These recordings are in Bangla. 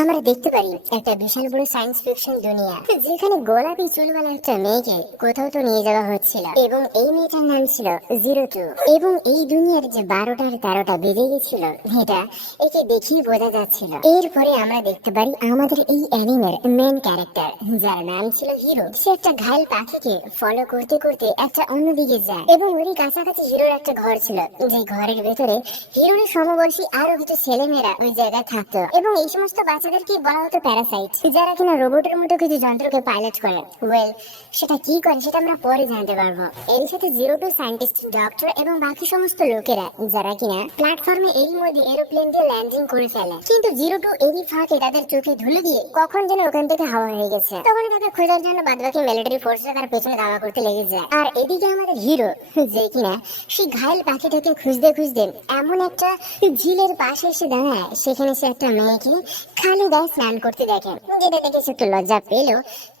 আমরা দেখতে পারি একটা বিশাল বড় সায়েন্স ফিকশন দুনিয়া, যেখানে গোলাপি চুলওয়ালা একটা মেয়েকে কোথাও তো নিয়ে যাওয়া হচ্ছিল এবং এই মেয়েটার নাম ছিল 02। এবং এই দুনিয়ার যে 12টার 13টা বেজে গেছিল এটা একে দেখেই বোঝা যাচ্ছিল। এরপরে আমরা দেখতে পারি আমাদের এই অ্যানিমের মেন ক্যারেক্টার, যার নাম ছিল হিরো, সে একটা ঘায়েল পাখিকে ফলো করতে করতে একটা অন্যদিকে যায় এবং ওরই কাছাকাছি হিরোর একটা ঘর ছিল, যে ঘরের ভেতরে হিরোর সমবয়সী আরো কিছু ছেলেমেয়েরা ওই জায়গায় থাকতো এবং এই সমস্ত বাচ্চাদেরকে বলা হতো প্যারাসাইট, যারা কিনা রোবটের মতো কিছু যন্ত্রকে পাইলট করে। ওয়েল, সেটা কি করে সেটা আমরা পরে জানতে পারবো। এর সাথে 02 সায়েন্টিস্ট, ডক্টর এবং বাকি সমস্ত লোকেরা যারা কিনা প্ল্যাটফর্মে এরই মধ্যে এরোপ্লেন দিয়ে ল্যান্ডিং করে ফেলে, কিন্তু 02 এরই ফাঁকে তাদের চোখে ধুলো দিয়ে কখন যেন ওখান থেকে হাওয়া হয়ে গেছে। তখন তাকে খোঁজার জন্য বাদবাকি মিলিটারি ফোর্সরা তার পেছনে ধাওয়া করতে লেগে যায়। আর এদিকে আমাদের হিরো, যে কিনা সেই ঘায়েল পাখিটাকে খুঁজতে খুঁজতে এমন একটা ঝিলের পাশে এসে দাঁড়ায়, সেখানে সে একটা মেয়েকে খালি গায়ে স্নান করতে দেখে, যেটা দেখে সে একটু লজ্জা পেল।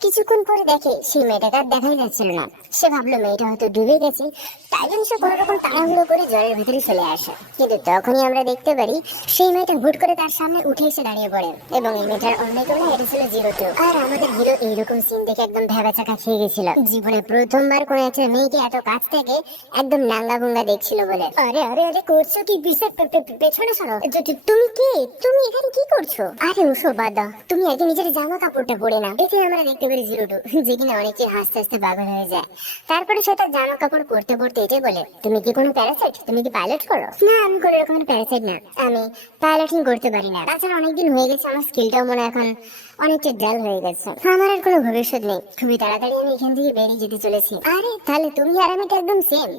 কিছুক্ষণ পরে দেখে সেই মেয়েটাকে আর দেখাই যাচ্ছিল না। সে ভাবলো মেয়েটা হয়তো ডুবে গেছে, তাই জন্য সে কোনো রকম তাড়াহুড়ো করে জলের ভিতরে চলে আসে। কিন্তু তখনই আমরা দেখতে পারি সেই মেয়েটা হুট করে তার সামনে উঠে এসে দাঁড়িয়ে পড়ে এবং এই মেয়েটার অন্য কেউ না, এটা ছিল 02। আর আমাদের হিরো এইরকম সিন দেখে একদম ভেবাচাকা খেয়ে গেছিল। জীবনে প্রথমবার কোনো একটা মেয়েকে এত কাছ থেকে একদম নাঙ্গা ভুঙ্গা দেখছিল বলে। আরে আরে আরে করছো কি? পেছনে সরো। তুমি কে? তুমি এখানে কি করছো? আরে ওসব বাদ দাও, তুমি আগে নিজের জামা কাপড়টা পরে না। এতে আমরা দেখতে পারি 02, যে কিনা অনেকে হাসতে হাসতে পাগল হয়ে যায়। তারপরে সে তার জামা কাপড় পরতে পরতে এটাই বলে, তুমি কি কোনো প্যারাসাইট? তুমি কি পাইলট করো? না, আমি কোনো রকমের প্যারাসাইট না, আমি পাইলটিং করতে পারি না। তাছাড়া অনেকদিন হয়ে গেছে, আমার স্কিলটাও মনে এখন অনেকটা ডাল হয়ে গেছে। আমার আর কোনো ভবিষ্যৎ নেই, খুবই তাড়াতাড়ি আমি এখান থেকে বেরিয়ে যেতে চলেছি। আরে তাহলে তুমি আর আমি তো একদম সেম।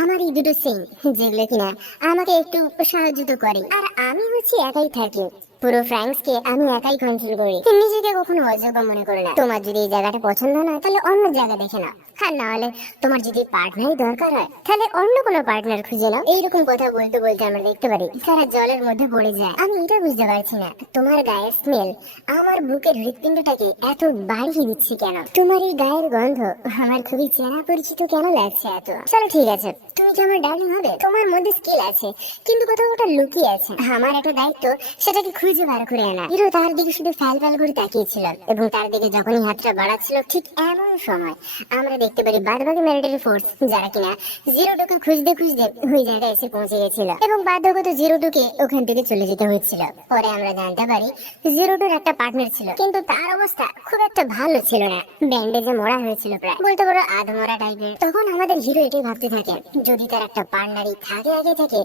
আমার এই দুটো সেম, যেগুলো কিনা আমাকে একটু সাহায্য তো করে। আর আমি হচ্ছে একাই থাকি, পুরো ফ্রান্সকে আমি একাই কন্ট্রোল করি। নিজেকে কখনো অযোগ্য মনে করো না। তোমার যদি এই জায়গাটা পছন্দ না, তাহলে অন্য জায়গা দেখে নাও। আর না হলে তোমার যদি পার্টনারই দরকার হয়, তাহলে অন্য কোনো পার্টনার খুঁজে নাও। এইরকম কথা বলতে বলতে আমরা দেখতে পারি তারা জলের মধ্যে পড়ে যায়। আমি এটা বুঝতে পারছি না, তোমার গায়ের স্মেল আমার বুকের হৃৎপিণ্ডটাকে এত বাড়িয়ে দিচ্ছে কেন? তোমার এই গায়ের গন্ধ আমার খুবই চেনা পরিচিত কেন লাগছে এত? চলো ঠিক আছে, তুমি কি আমার ডার্লিং হবে? তোমার মধ্যে স্কিল আছে, কিন্তু কোথাও ওটা লুকিয়ে আছে। আমার একটা দায়িত্ব সেটাকে খুঁজে বার করে আনা। হিরো তার দিকে শুধু ফ্যাল ফ্যাল করে তাকিয়েছিল এবং তার দিকে যখনই হাতটা বাড়াচ্ছিল, ঠিক এমন সময় আমরা দেখতে পারি বাদবাকি মিলিটারি ফোর্স, যারা কিনা 02কে খুঁজতে খুঁজতে ওই জায়গায় এসে পৌঁছে গেছিল এবং বাধ্যগত 02কে ওখান থেকে চলে যেতে হয়েছিল। পরে আমরা জানতে পারি 02র একটা পার্টনার ছিল, কিন্তু তার অবস্থা খুব একটা ভালো ছিল না, ব্যান্ডেজে মোড়া হয়েছিল, প্রায় বলতে পারো আধমরা টাইপের। তখন আমাদের হিরো এটাই ভাবতে থাকে, যদি তার একটা পার্টনারই থাকে আগে থেকে,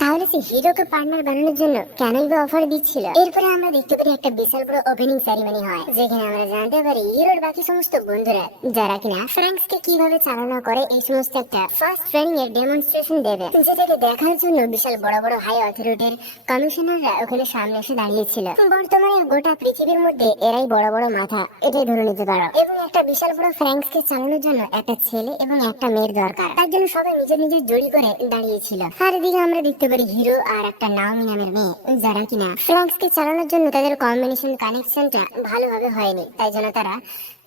তাহলে সে হিরোকে পার্টনার বানানোর জন্য কেনই বা অফার দিচ্ছিল। এরপরে আমরা দেখতে পারি একটা বিশাল বড় ওপেনিং সেরিমনি হয়, যেখানে আমরা জানতে পারি হিরোর বাকি সমস্ত বন্ধুরা, যারা কিনা ফ্রান্সকে কিভাবে চালনা করে এই সমস্ত একটা ফার্স্ট ট্রেনিং এর ডেমনস্ট্রেশন দেবে, যেটাকে দেখার জন্য বিশাল বড় বড় হাই অথরিটির কমিশনাররা ওখানে সামনে এসে দাঁড়িয়েছিল। বর্তমানে গোটা পৃথিবীর মধ্যে এরাই বড় বড় মাথা, এটাই ধরে নিতে পারো। এবং একটা বিশাল বড় ফ্রান্সকে চালানোর জন্য একটা ছেলে এবং একটা মেয়ের দরকার, তার জন্য সবাই নিজের নিজের জড়ি করে দাঁড়িয়েছিল। আর এদিকে আমরা দেখতে পারি হিরো আর একটা নাওমি নামের মেয়ে, যারা কিনা ফ্রান্সকে চালানোর জন্য তাদের কম্বিনেশন কানেকশনটা ভালোভাবে হয়নি, তাই জন্য তারা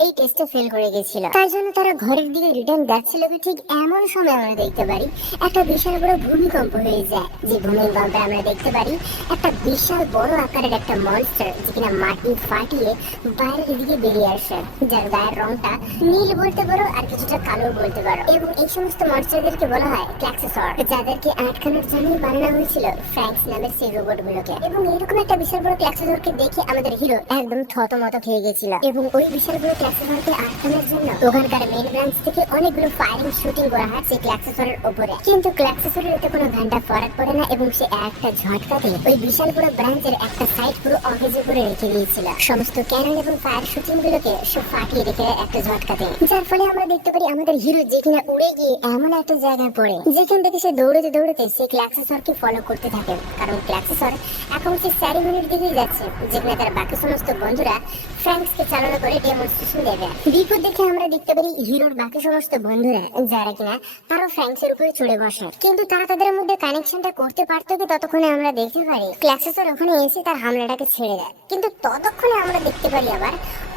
এই টেস্টে ফেল করে গেছিল। তাই জন্য তারা ঘরের দিকে রিটার্ন যাচ্ছিল। ঠিক এমন সময় আমরা দেখতে পারি একটা বিশাল বড় ভূমিকম্প হয়ে যায়, যে ভূমিকম্পে আমরা দেখতে পারি একটা বিশাল বড় আকারের একটা মনস্টার, যে কিনা মাটি ফাটিয়ে বাইরের দিকে বেরিয়ে আসে, যার গায়ের রংটা নীল বলতে পারো আর কিছুটা কালো বলতে পারো। এবং এই সমস্ত মনস্টারদেরকে বলা হয় ক্ল্যাক্সোসর, যাদেরকে আটকানোর জন্যই বানানো হয়েছিল ফ্রান্স নামের সেই রোবট গুলোকে। এবং এরকম একটা বিশাল বড় ক্ল্যাক্সোসরকে দেখে আমাদের হিরো একদম থতমত খেয়ে গেছিল। এবং ওই বিশাল বড় ক্ল্যাক্সোসরকে আটকানোর জন্য ওখানকার মেইন ব্রাঞ্চ থেকে অনেকগুলো ফায়ারিং শুটিং করা হয় সেই ক্ল্যাক্সোসরের উপরে, কিন্তু ক্ল্যাক্সোসরের এতে কোনো ঘন্টা ফরাক পড়ে না এবং সে একটা ঝটকাতে ওই বিশাল বড় ব্রাঞ্চের একটা সাইড পুরো অকেজে করে রেখে দিয়েছিল। সমস্ত ক্যানন এবং ফায়ার শুটিং গুলোকে সব ফাটিয়ে রেখে একটা ঝটকাতে, যার ফলে আমরা দেখতে পারি আমাদের হিরো যে কিনা উড়ে গিয়ে এমন একটা জায়গায় পড়ে, যেখান থেকে সে দৌড়তে দৌড়তে সেই ক্ল্যাক্সোসরকে ফলো করতে থাকে, কারণ ক্ল্যাক্সোসর এখন সে সেরিমনির দিকেই যাচ্ছে, যেখানে তার বাকি সমস্ত বন্ধুরা ফ্রান্সকে চালনা করে ডেমনস্ট্রেশন দেবে। বিপদ দেখে আমরা দেখতে পারি হিরোর বাকি সমস্ত বন্ধুরা, যারা কিনা তারা ফ্রান্সের উপরে চড়ে বসে, কিন্তু তারা তাদের মধ্যে কানেকশনটা করতে পারতো কি? ততক্ষণে আমরা দেখতে পারি ক্ল্যাক্সোসর ওখানে এসে তার হামলাটাকে ছেড়ে দেয়, কিন্তু ততক্ষণে আমরা দেখতে পারি আবার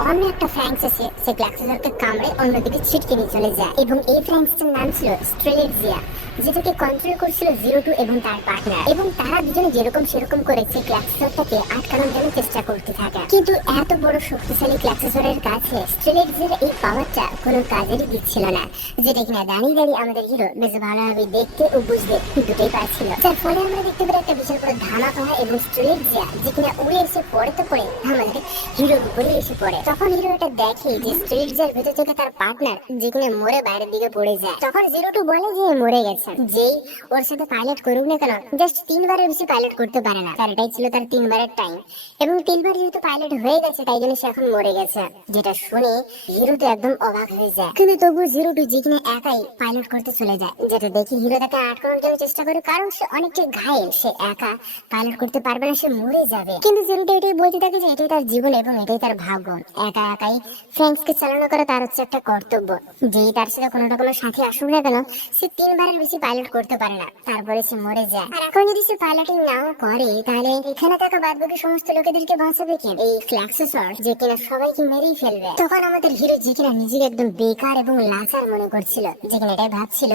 অন্য একটা ফ্র্যাঙ্কস এসে সে ক্লাক্সেসরকে কামড়ে অন্যদিকে ছিটকে নিয়ে চলে যায় এবং এই ফ্র্যাঙ্কসটার নাম ছিল স্ট্রেলেটজিয়া, যেটাকে কন্ট্রোল করছিল জিরো টু এবং তার পার্টনার। এবং তারা দুজনে যেরকম সেরকম করে সেই ক্লাক্সেসরটাকে আটকানোর জন্য চেষ্টা করতে থাকে। কিন্তু এত বড় শক্তিশালী ক্লাক্সেসরের কাছে স্ট্রেলেটজিয়ার এই পাওয়ারটা কোনো কাজেরই দিচ্ছিল না, যেটা কিনা দাঁড়িয়ে দাঁড়িয়ে আমাদের হিরো বেশ ভালোভাবে দেখতে ও বুঝতে দুটোই পারছিল। যার ফলে আমরা দেখতে পারি একটা বিশাল বড় ধামাকা হয় এবং স্ট্রেলেটজিয়া যে কিনা উড়ে এসে পড়ে তো পড়ে আমাদের হিরোর উপরে এসে পড়ে। তখন হিরো এটা দেখে যে স্ট্রেলেটজিয়ার ভেতর থেকে তার পার্টনার যে কিনা মরে বাইরের দিকে পড়ে যায়। তখন জিরো টু বলে যে মরে গেছে, যেই ওর সাথে পাইলট করুক না কেন জাস্ট 3 বারের বেশি পাইলট করতে পারে না, তার এটাই ছিল তার 3 বারের টাইম। এবং 3 বার যেহেতু পাইলট হয়ে গেছে তাই জন্য সে এখন মরে গেছে। যেটা শুনে হিরো তো একদম অবাক হয়ে যায়, কিন্তু তবু জিরো টু যে কিনা একাই পাইলট করতে চলে যায়। যেটা দেখে হিরো তাকে আটকানোর জন্য চেষ্টা করে, কারণ সে অনেকটা ঘায়েল, সে একা পাইলট করতে পারবে না, সে মরে যাবে। কিন্তু জিরো টু এটাই বলতে থাকে যে এটাই তার জীবন এবং এটাই তার ভাগ্য, একা একাই ফ্র্যাঙ্কসকে চালনা করা তার হচ্ছে একটা কর্তব্য। যেই তার সাথে কোনো না কোনো সাথে আসুক না কেন সে 3 বারের বেশি পাইলট করতে পারে না, তারপরে সে মরে যায়। আর এখন যদি সে পাইলটিং নাও করে তাহলে এখানে থাকা বাদবাকি সমস্ত লোকেদেরকে বাঁচাবে কে? এই ক্লাক্সেসর যে কিনা সবাইকে মেরেই ফেলবে। তখন আমাদের হিরো যে কিনা নিজেকে একদম বেকার এবং লাচার মনে করছিল, যে কিনা এটাই ভাবছিল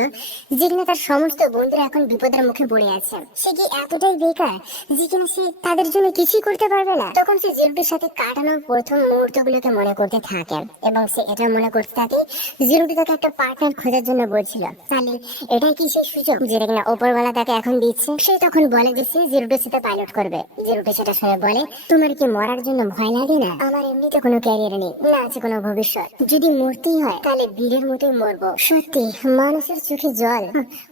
যে কিনা তার সমস্ত বন্ধুরা এখন বিপদের মুখে পড়ে আছে, সে কি এতটাই বেকার যে কিনা সে তাদের জন্য কিছুই করতে পারবে না। তখন সে জিরোটির সাথে কাটানো প্রথম মুহূর্তগুলোকে মনে করতে থাকে এবং সে এটা মনে করতে থাকে জিরোটি তাকে একটা পার্টনার খোঁজার জন্য বলছিল, তাহলে এটাই কি সেই সুযোগ যেটা কিনা ওপরওয়ালা তাকে এখন দিচ্ছে। সে তখন বলে যে সে জিরোটির সাথে পাইলট করবে। জিরোটি সেটা শুনে বলে, তোমার কি মরার জন্য ভয় লাগে না? আমার এমনিতে কোনো ক্যারিয়ার নেই, না আছে কোনো ভবিষ্যৎ, যদি মরতেই হয় তাহলে বীরের মতোই মরবো। সত্যি মানুষের চোখে জল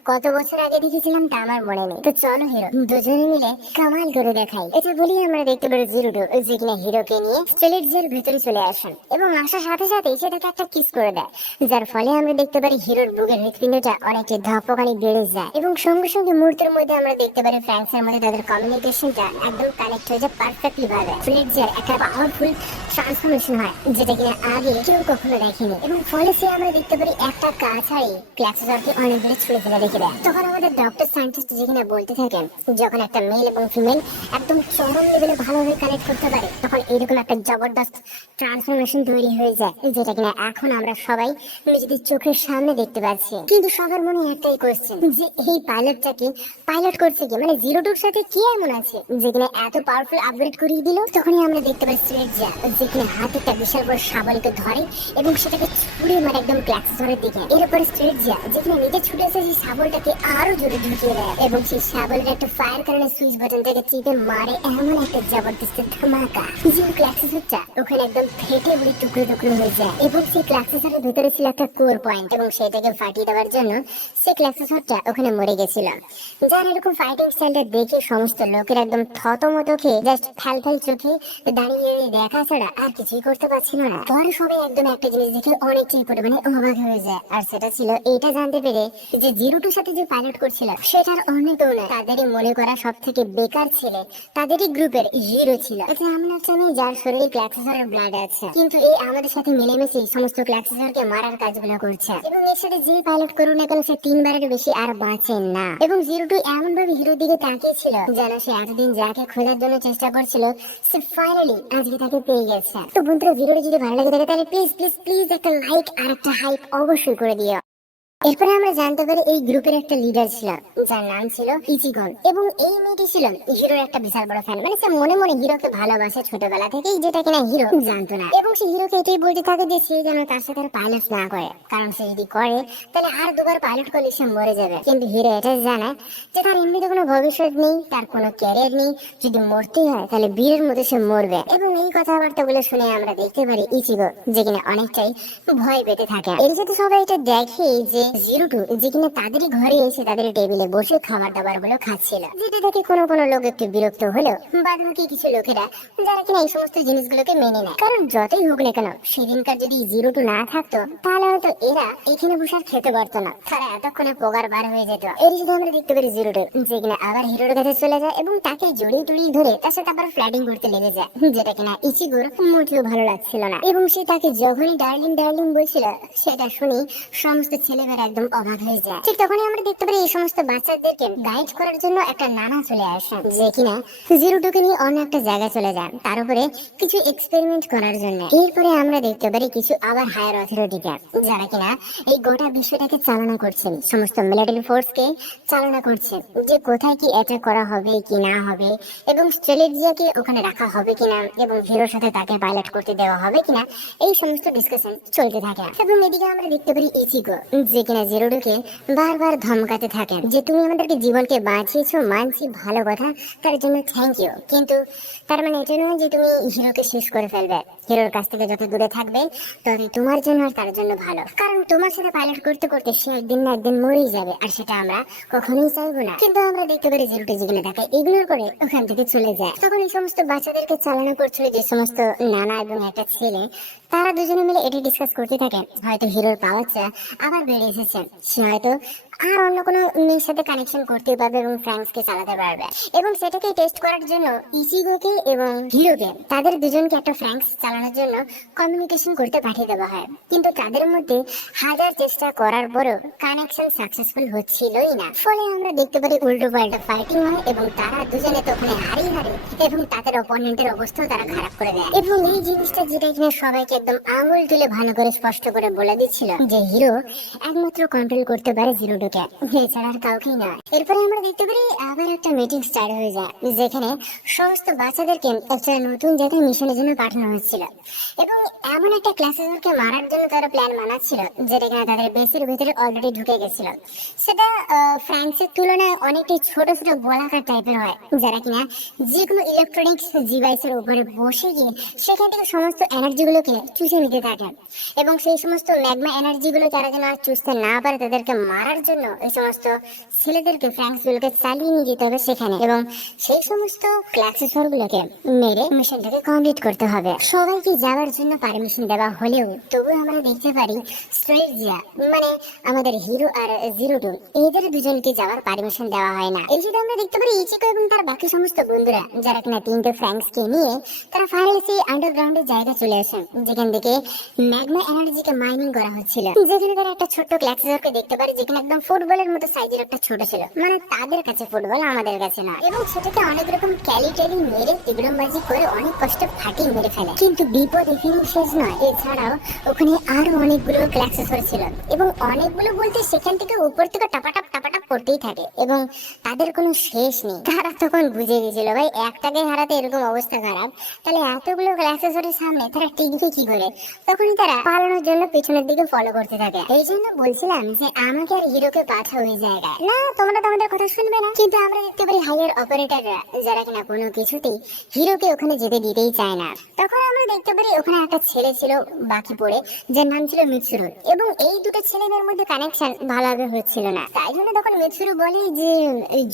কত বছর আগে দেখেছিলাম তা আমার মনে নেই। তো চলো হিরো দুজনে মিলে কামাল করে দেখাই। এটা বলি আমরা দেখতে পারি জিরোটু যে কিনা হিরোকে নিয়ে স্ট্রেলেটজিয়ার ভিতরে চলে আসেন এবং আসার সাথে সাথে সে তাকে একটা কিস করে দেয়, যার ফলে আমরা দেখতে পারি হিরোর বুকের হৃৎপিণ্ডটা অনেকটা ধপকানি বেড়ে যায় এবং সঙ্গে সঙ্গে মুহূর্তের মধ্যে আমরা দেখতে পারি ফ্র্যাঙ্কসের মধ্যে তাদের কমিউনিকেশনটা একদম কানেক্ট হয়ে যায় পারফেক্টলি ভাবে। স্ট্রেলেটজিয়ার একটা পাওয়ারফুল ট্রান্সফরমেশন হয় যেটা কিনা আগে কেউ কখনো দেখেনি এবং ফলে সে আমরা দেখতে পারি একটা কাছাই ক্লাক্সেসরকে অনেক দূরে ছুড়ে ফেলে রেখে দেয়। তখন আমাদের ডক্টর সায়েন্টিস্ট যেখানে বলতে থাকেন যখন একটা মেল এবং ফিমেল একদম চরম লেভেলে ভালোভাবে কানেক্ট করতে পারে তখন এরকম একটা জবরদস্ত ট্রান্সফরমেশন তৈরি হয়ে যায়, যেটা কিনা এখন আমরা সবাই নিজেদের চোখের সামনে দেখতে পাচ্ছি। কিন্তু সবার মনে একটাই কোশ্চেন যে এই পাইলটটাকে পাইলট করছে কি, মানে জিরোটুর সাথে কি এমন আছে যে কিনা এত পাওয়ারফুল আপগ্রেড করিয়ে দিল। তখনই আমরা দেখতে পাই স্ট্রেলেটজিয়া যে কিনা হাতে একটা বিশাল বড় শাবলকে ধরে এবং সেটাকে ছুড়ে মারে একদম ক্লাক্সেসরের দিকে। এরপরে স্ট্রেলেটজিয়া যে কিনা নিজে ছুটে এসে সেই শাবলটাকে আরো জোরে ঢুকিয়ে দেয় এবং সেই শাবলের একটা ফায়ার কারণে সুইচ বাটন থেকে চিপে মারে এমন একটা জবরদস্ত ধামাকা যে ক্লাক্সেসরটা ওখানে একদম ফেটে উড়ে টুকরো টুকরো হয়ে যায় এবং সেই ক্লাক্সেসরের ভিতরে ছিল একটা কোর পয়েন্ট এবং সেটাকে ফাটিয়ে দেওয়ার জন্য সে ক্লাক্সেসরটা ওখানে মরে গেছিল। যার এরকম ফাইটিং স্টাইলটা দেখে সমস্ত লোকের একদম থতমত খেয়ে জাস্ট ফ্যাল ফ্যাল চোখে দাঁড়িয়ে দেখা ছাড়া আর কিছুই করতে পারছিল না। পরে সবাই একদম একটা জিনিস দেখে অনেকটাই পরিমাণে অবাক হয়ে যায়, আর সেটা ছিল এইটা জানতে পেরে যে জিরোটুর সাথে যে পাইলট করছিল সেটার অনেক না তাদেরই মনে করা সব থেকে বেকার ছেলে তাদেরই গ্রুপের হিরো ছিল। আমরা জানি যার শরীরে ক্লাক্সেসরের ব্লাড আছে, কিন্তু এই আমাদের সাথে মিলেমিশে সমস্ত ক্লাক্সেসরকে মারার কাজগুলো করছে এবং এর সাথে যে পাইলট করুন না কেন সে 3 বারের বেশি আর বাঁচে না। এবং জিরোটু এমন ভাবে হিরোর দিকে তাকিয়েছিল যেন সে এতদিন যাকে খোঁজার জন্য চেষ্টা করছিল সে ফাইনালি আজকে তাকে পেয়ে গেছে। তো বন্ধুরা ভিডিওটি যদি ভালো লাগে থাকে তাহলে প্লিজ প্লিজ প্লিজ একটা লাইক আর একটা হাইপ অবশ্যই করে দিও। এরপরে আমরা জানতে পারি এই গ্রুপের একটা লিডার ছিল যার নাম ছিল ইচিগন এবং এই মেয়েটি ছিল হিরোর একটা বিশাল বড় ফ্যান, মানে সে মনে মনে হিরোকে ভালোবাসে ছোটবেলা থেকেই, যেটা কিনা হিরো জানতো না। এবং সে হিরোকে এটাই বলতে থাকে যে সে যেন তার সাথে আর পাইলট না করে, কারণ সে যদি করে তাহলে আর দুবার পাইলট করলে সে মরে যাবে। কিন্তু হিরো এটা জানে যে তার এমনিতে কোনো ভবিষ্যৎ নেই, তার কোনো ক্যারিয়ার নেই, যদি মরতেই হয় তাহলে বীরের মধ্যে সে মরবে। এবং এই কথাবার্তাগুলো শুনে আমরা দেখতে পারি ইচিগো যে কিনা অনেকটাই ভয় পেতে থাকে। এর সাথে সবাই এটা দেখে যে জিরোটু যে কিনা তাদেরই ঘরে এসে তাদের টেবিলে বসে খাবার দাবার গুলো খাচ্ছিল, যেটা দেখে কোনো কোনো লোক একটু বিরক্ত হলেও বাদ বাকি কিছু লোকেরা যারা কিনা এই সমস্ত জিনিসগুলোকে মেনে নেয়, কারণ যতই হোক না কেন সেদিনকার যদি জিরোটু না থাকতো তাহলে হয়তো এরা এখানে বসে খেতে পারতো না, তারা এতক্ষণে পোগার বার হয়ে যেত। এর সাথে আমরা দেখতে পারি জিরোটু যে কিনা আবার হিরোর কাছে চলে যায় এবং তাকে জড়িয়ে টড়িয়ে ধরে তার সাথে আবার ফ্ল্যাটিং করতে লেগে যায়, যেটা কিনা ইচিগোর মোটেও ভালো লাগছিল না। এবং সে তাকে যখনই ডার্লিং ডার্লিং বলছিল সেটা শুনি সমস্ত ছেলেমেয়েরা একদম অবাক হয়ে যায়। ঠিক তখনই আমরা দেখতে পারি এই সমস্ত বাচ্চাদেরকে গাইড করার জন্য একটা নানা চলে আসে, যে কিনা জিরো টুকে নিয়ে অন্য একটা জায়গায় চলে যায় তার উপরে কিছু এক্সপেরিমেন্ট করার জন্য। এরপরে আমরা দেখতে পারি কিছু আবার হায়ার অথরিটিকে, যারা কিনা এই গোটা বিষয়টাকে চালনা করছেন, সমস্ত মিলিটারি ফোর্সকে চালনা করছে, যে কোথায় কি অ্যাটাক করা হবে কি না হবে, এবং স্ট্রেলিজিয়াকে ওখানে রাখা হবে কিনা, এবং হিরোর সাথে তাকে পাইলট করতে দেওয়া হবে কিনা, এই সমস্ত ডিসকাশন চলতে থাকে। এবং এদিকে আমরা দেখতে পারি ইচিগো, যে কিনা জিরোডুকে বারবার ধমকাতে থাকে যে তুমি আমাদেরকে জীবনকে বাঁচিয়েছো, মানছি, ভালো কথা, তার জন্য থ্যাংক ইউ, কিন্তু তার মানে এটা নয় যে তুমি হিরোকে শেষ করে ফেলবে। হিরোর কাছ থেকে যত দূরে থাকবে তত তোমার জন্য আর তার জন্য ভালো, কারণ তোমার সাথে পাইলট করতে করতে সে একদিন না একদিন মরেই যাবে, আর সেটা আমরা কখনোই চাইবো না। কিন্তু আমরা দেখতে পারি জিরোটা যেখানে তাকে ইগনোর করে ওখান থেকে চলে যায়। তখন এই সমস্ত বাচ্চাদেরকে চালনা করছিল যে সমস্ত নানা এবং একটা ছেলে, তারা দুজনে মিলে এটি ডিসকাস করতে থাকে হয়তো হিরোর পাওয়ারটা আবার বেড়ে এসেছে, সে হয়তো আর অন্য কোনো মেয়ের সাথে কানেকশন করতে পারবে এবং ফ্রাঙ্কসকে চালাতে পারবে। এবং সেটাকে টেস্ট করার জন্য ইচিগোকে এবং হিরোকে, তাদের দুজনকে একটা ফ্রাঙ্কস চালানোর জন্য কমিউনিকেশন করতে পাঠিয়ে দেওয়া হয়। কিন্তু তাদের মধ্যে হাজার চেষ্টা করার পরও কানেকশন সাকসেসফুল হচ্ছিলই না। ফলে আমরা দেখতে পারি উল্টো পাল্টা ফাইটিং হয় এবং তারা দুজনে তো ওখানে হারিয়ে এবং তাদের অপোনেন্টের অবস্থাও তারা খারাপ করে দেয়। এবং এই জিনিসটা যেটা কিনা সবাইকে একদম আঙুল তুলে ভালো করে স্পষ্ট করে বলে দিচ্ছিল যে হিরো একমাত্র কন্ট্রোল করতে পারে জিরোডুকে, এছাড়া আর কাউকেই না। এরপরে আমরা দেখতে পারি আবার একটা মিটিং স্টার্ট হয়ে যায়, যেখানে সমস্ত বাচ্চাদেরকে একটা নতুন জায়গায় মিশনের জন্য পাঠানো হচ্ছিল এবং এমন একটা ক্লাসেসকে মারার জন্য তারা প্ল্যান বানাচ্ছিল যেটা কিনা তাদের বেসের ভিতরে অলরেডি ঢুকে গেছিল। সেটা ফ্রান্সের তুলনায় অনেকটাই ছোট ছোট গোলাকার টাইপের হয়, যারা কিনা যে কোনো ইলেকট্রনিক্স ডিভাইসের উপরে বসে গিয়ে সেখান থেকে সমস্ত এনার্জিগুলোকে চুষে নিতে থাকে। এবং সেই সমস্ত ম্যাগমা এনার্জিগুলো যারা যেন আর চুষতে না পারে তাদেরকে মারার জন্য এই সমস্ত ছেলেদেরকে ফ্রান্সগুলোকে চালিয়ে নিয়ে যেতে হবে সেখানে, এবং সেই সমস্ত ক্লাসেসরগুলোকে মেরে মিশনটাকে কমপ্লিট করতে হবে। সবাইকে যাওয়ার জন্য পারমিশন দেওয়া হলেও তবু আমরা দেখতে পারি স্ট্রেলিজিয়া মানে আমাদের হিরো আর জিরোটু এদের দুজনকে যাওয়ার পারমিশন দেওয়া হয় না। এই জন্য আমরা দেখতে পারি ইচিকো এবং তার বাকি সমস্ত বন্ধুরা যারা কিনা তিনটে ফ্রাঙ্কসকে নিয়ে তারা ফাইনালি সেই আন্ডারগ্রাউন্ডের জায়গায় চলে আসেন, যেখান থেকে ম্যাগমা এনার্জিকে মাইনিং করা হচ্ছিল। যেখানে তারা একটা ছোট্ট ক্লাসেসরকে দেখতে পারি যেখানে একদম ফুটবলের মতো সাইজের একটা ছোট ছিল, মানে তাদের কাছে ফুটবল আমাদের কাছে না। এবং সেটাকে অনেক রকম ক্যালি ট্যালি মেরে টিগড়মবাজি করে অনেক কষ্টে ফাটিয়ে মেরে ফেলে। কিন্তু বিপদ এখানে শেষ নয়, এছাড়াও ওখানে আরো অনেকগুলো ক্লাসেসর ছিল এবং অনেকগুলো বলতে সেখান থেকে উপর থেকে টাপাটাপ করতেই থাকে এবং তাদের কোনো শেষ নেই। তারা তখন বুঝে গেছিল ভাই একটাকে হারাতে এরকম অবস্থা খারাপ, তাহলে এতগুলো ক্লাসেসরের সামনে তারা টিকবে কি করে। তখনই তারা পালানোর জন্য পিছনের দিকে ফলো করতে থাকে। এই জন্য বলছিলাম যে আমাকে আর হিরোকে পাঠাও ওই জায়গায়, না তোমরা তো আমাদের কথা শুনবে না। কিন্তু আমরা দেখতে পারি হাইয়ার অপারেটররা যারা কিনা কোনো কিছুতেই হিরোকে ওখানে যেতে দিতেই চায় না। তখন আমরা দেখতে পারি ওখানে একটা ছেলে ছিল বাকি পড়ে, যার নাম ছিল মিৎসুরু, এবং এই দুটো ছেলেদের মধ্যে কানেকশন ভালোভাবে হচ্ছিল না। তাই জন্য তখন মিৎসুরু বলে যে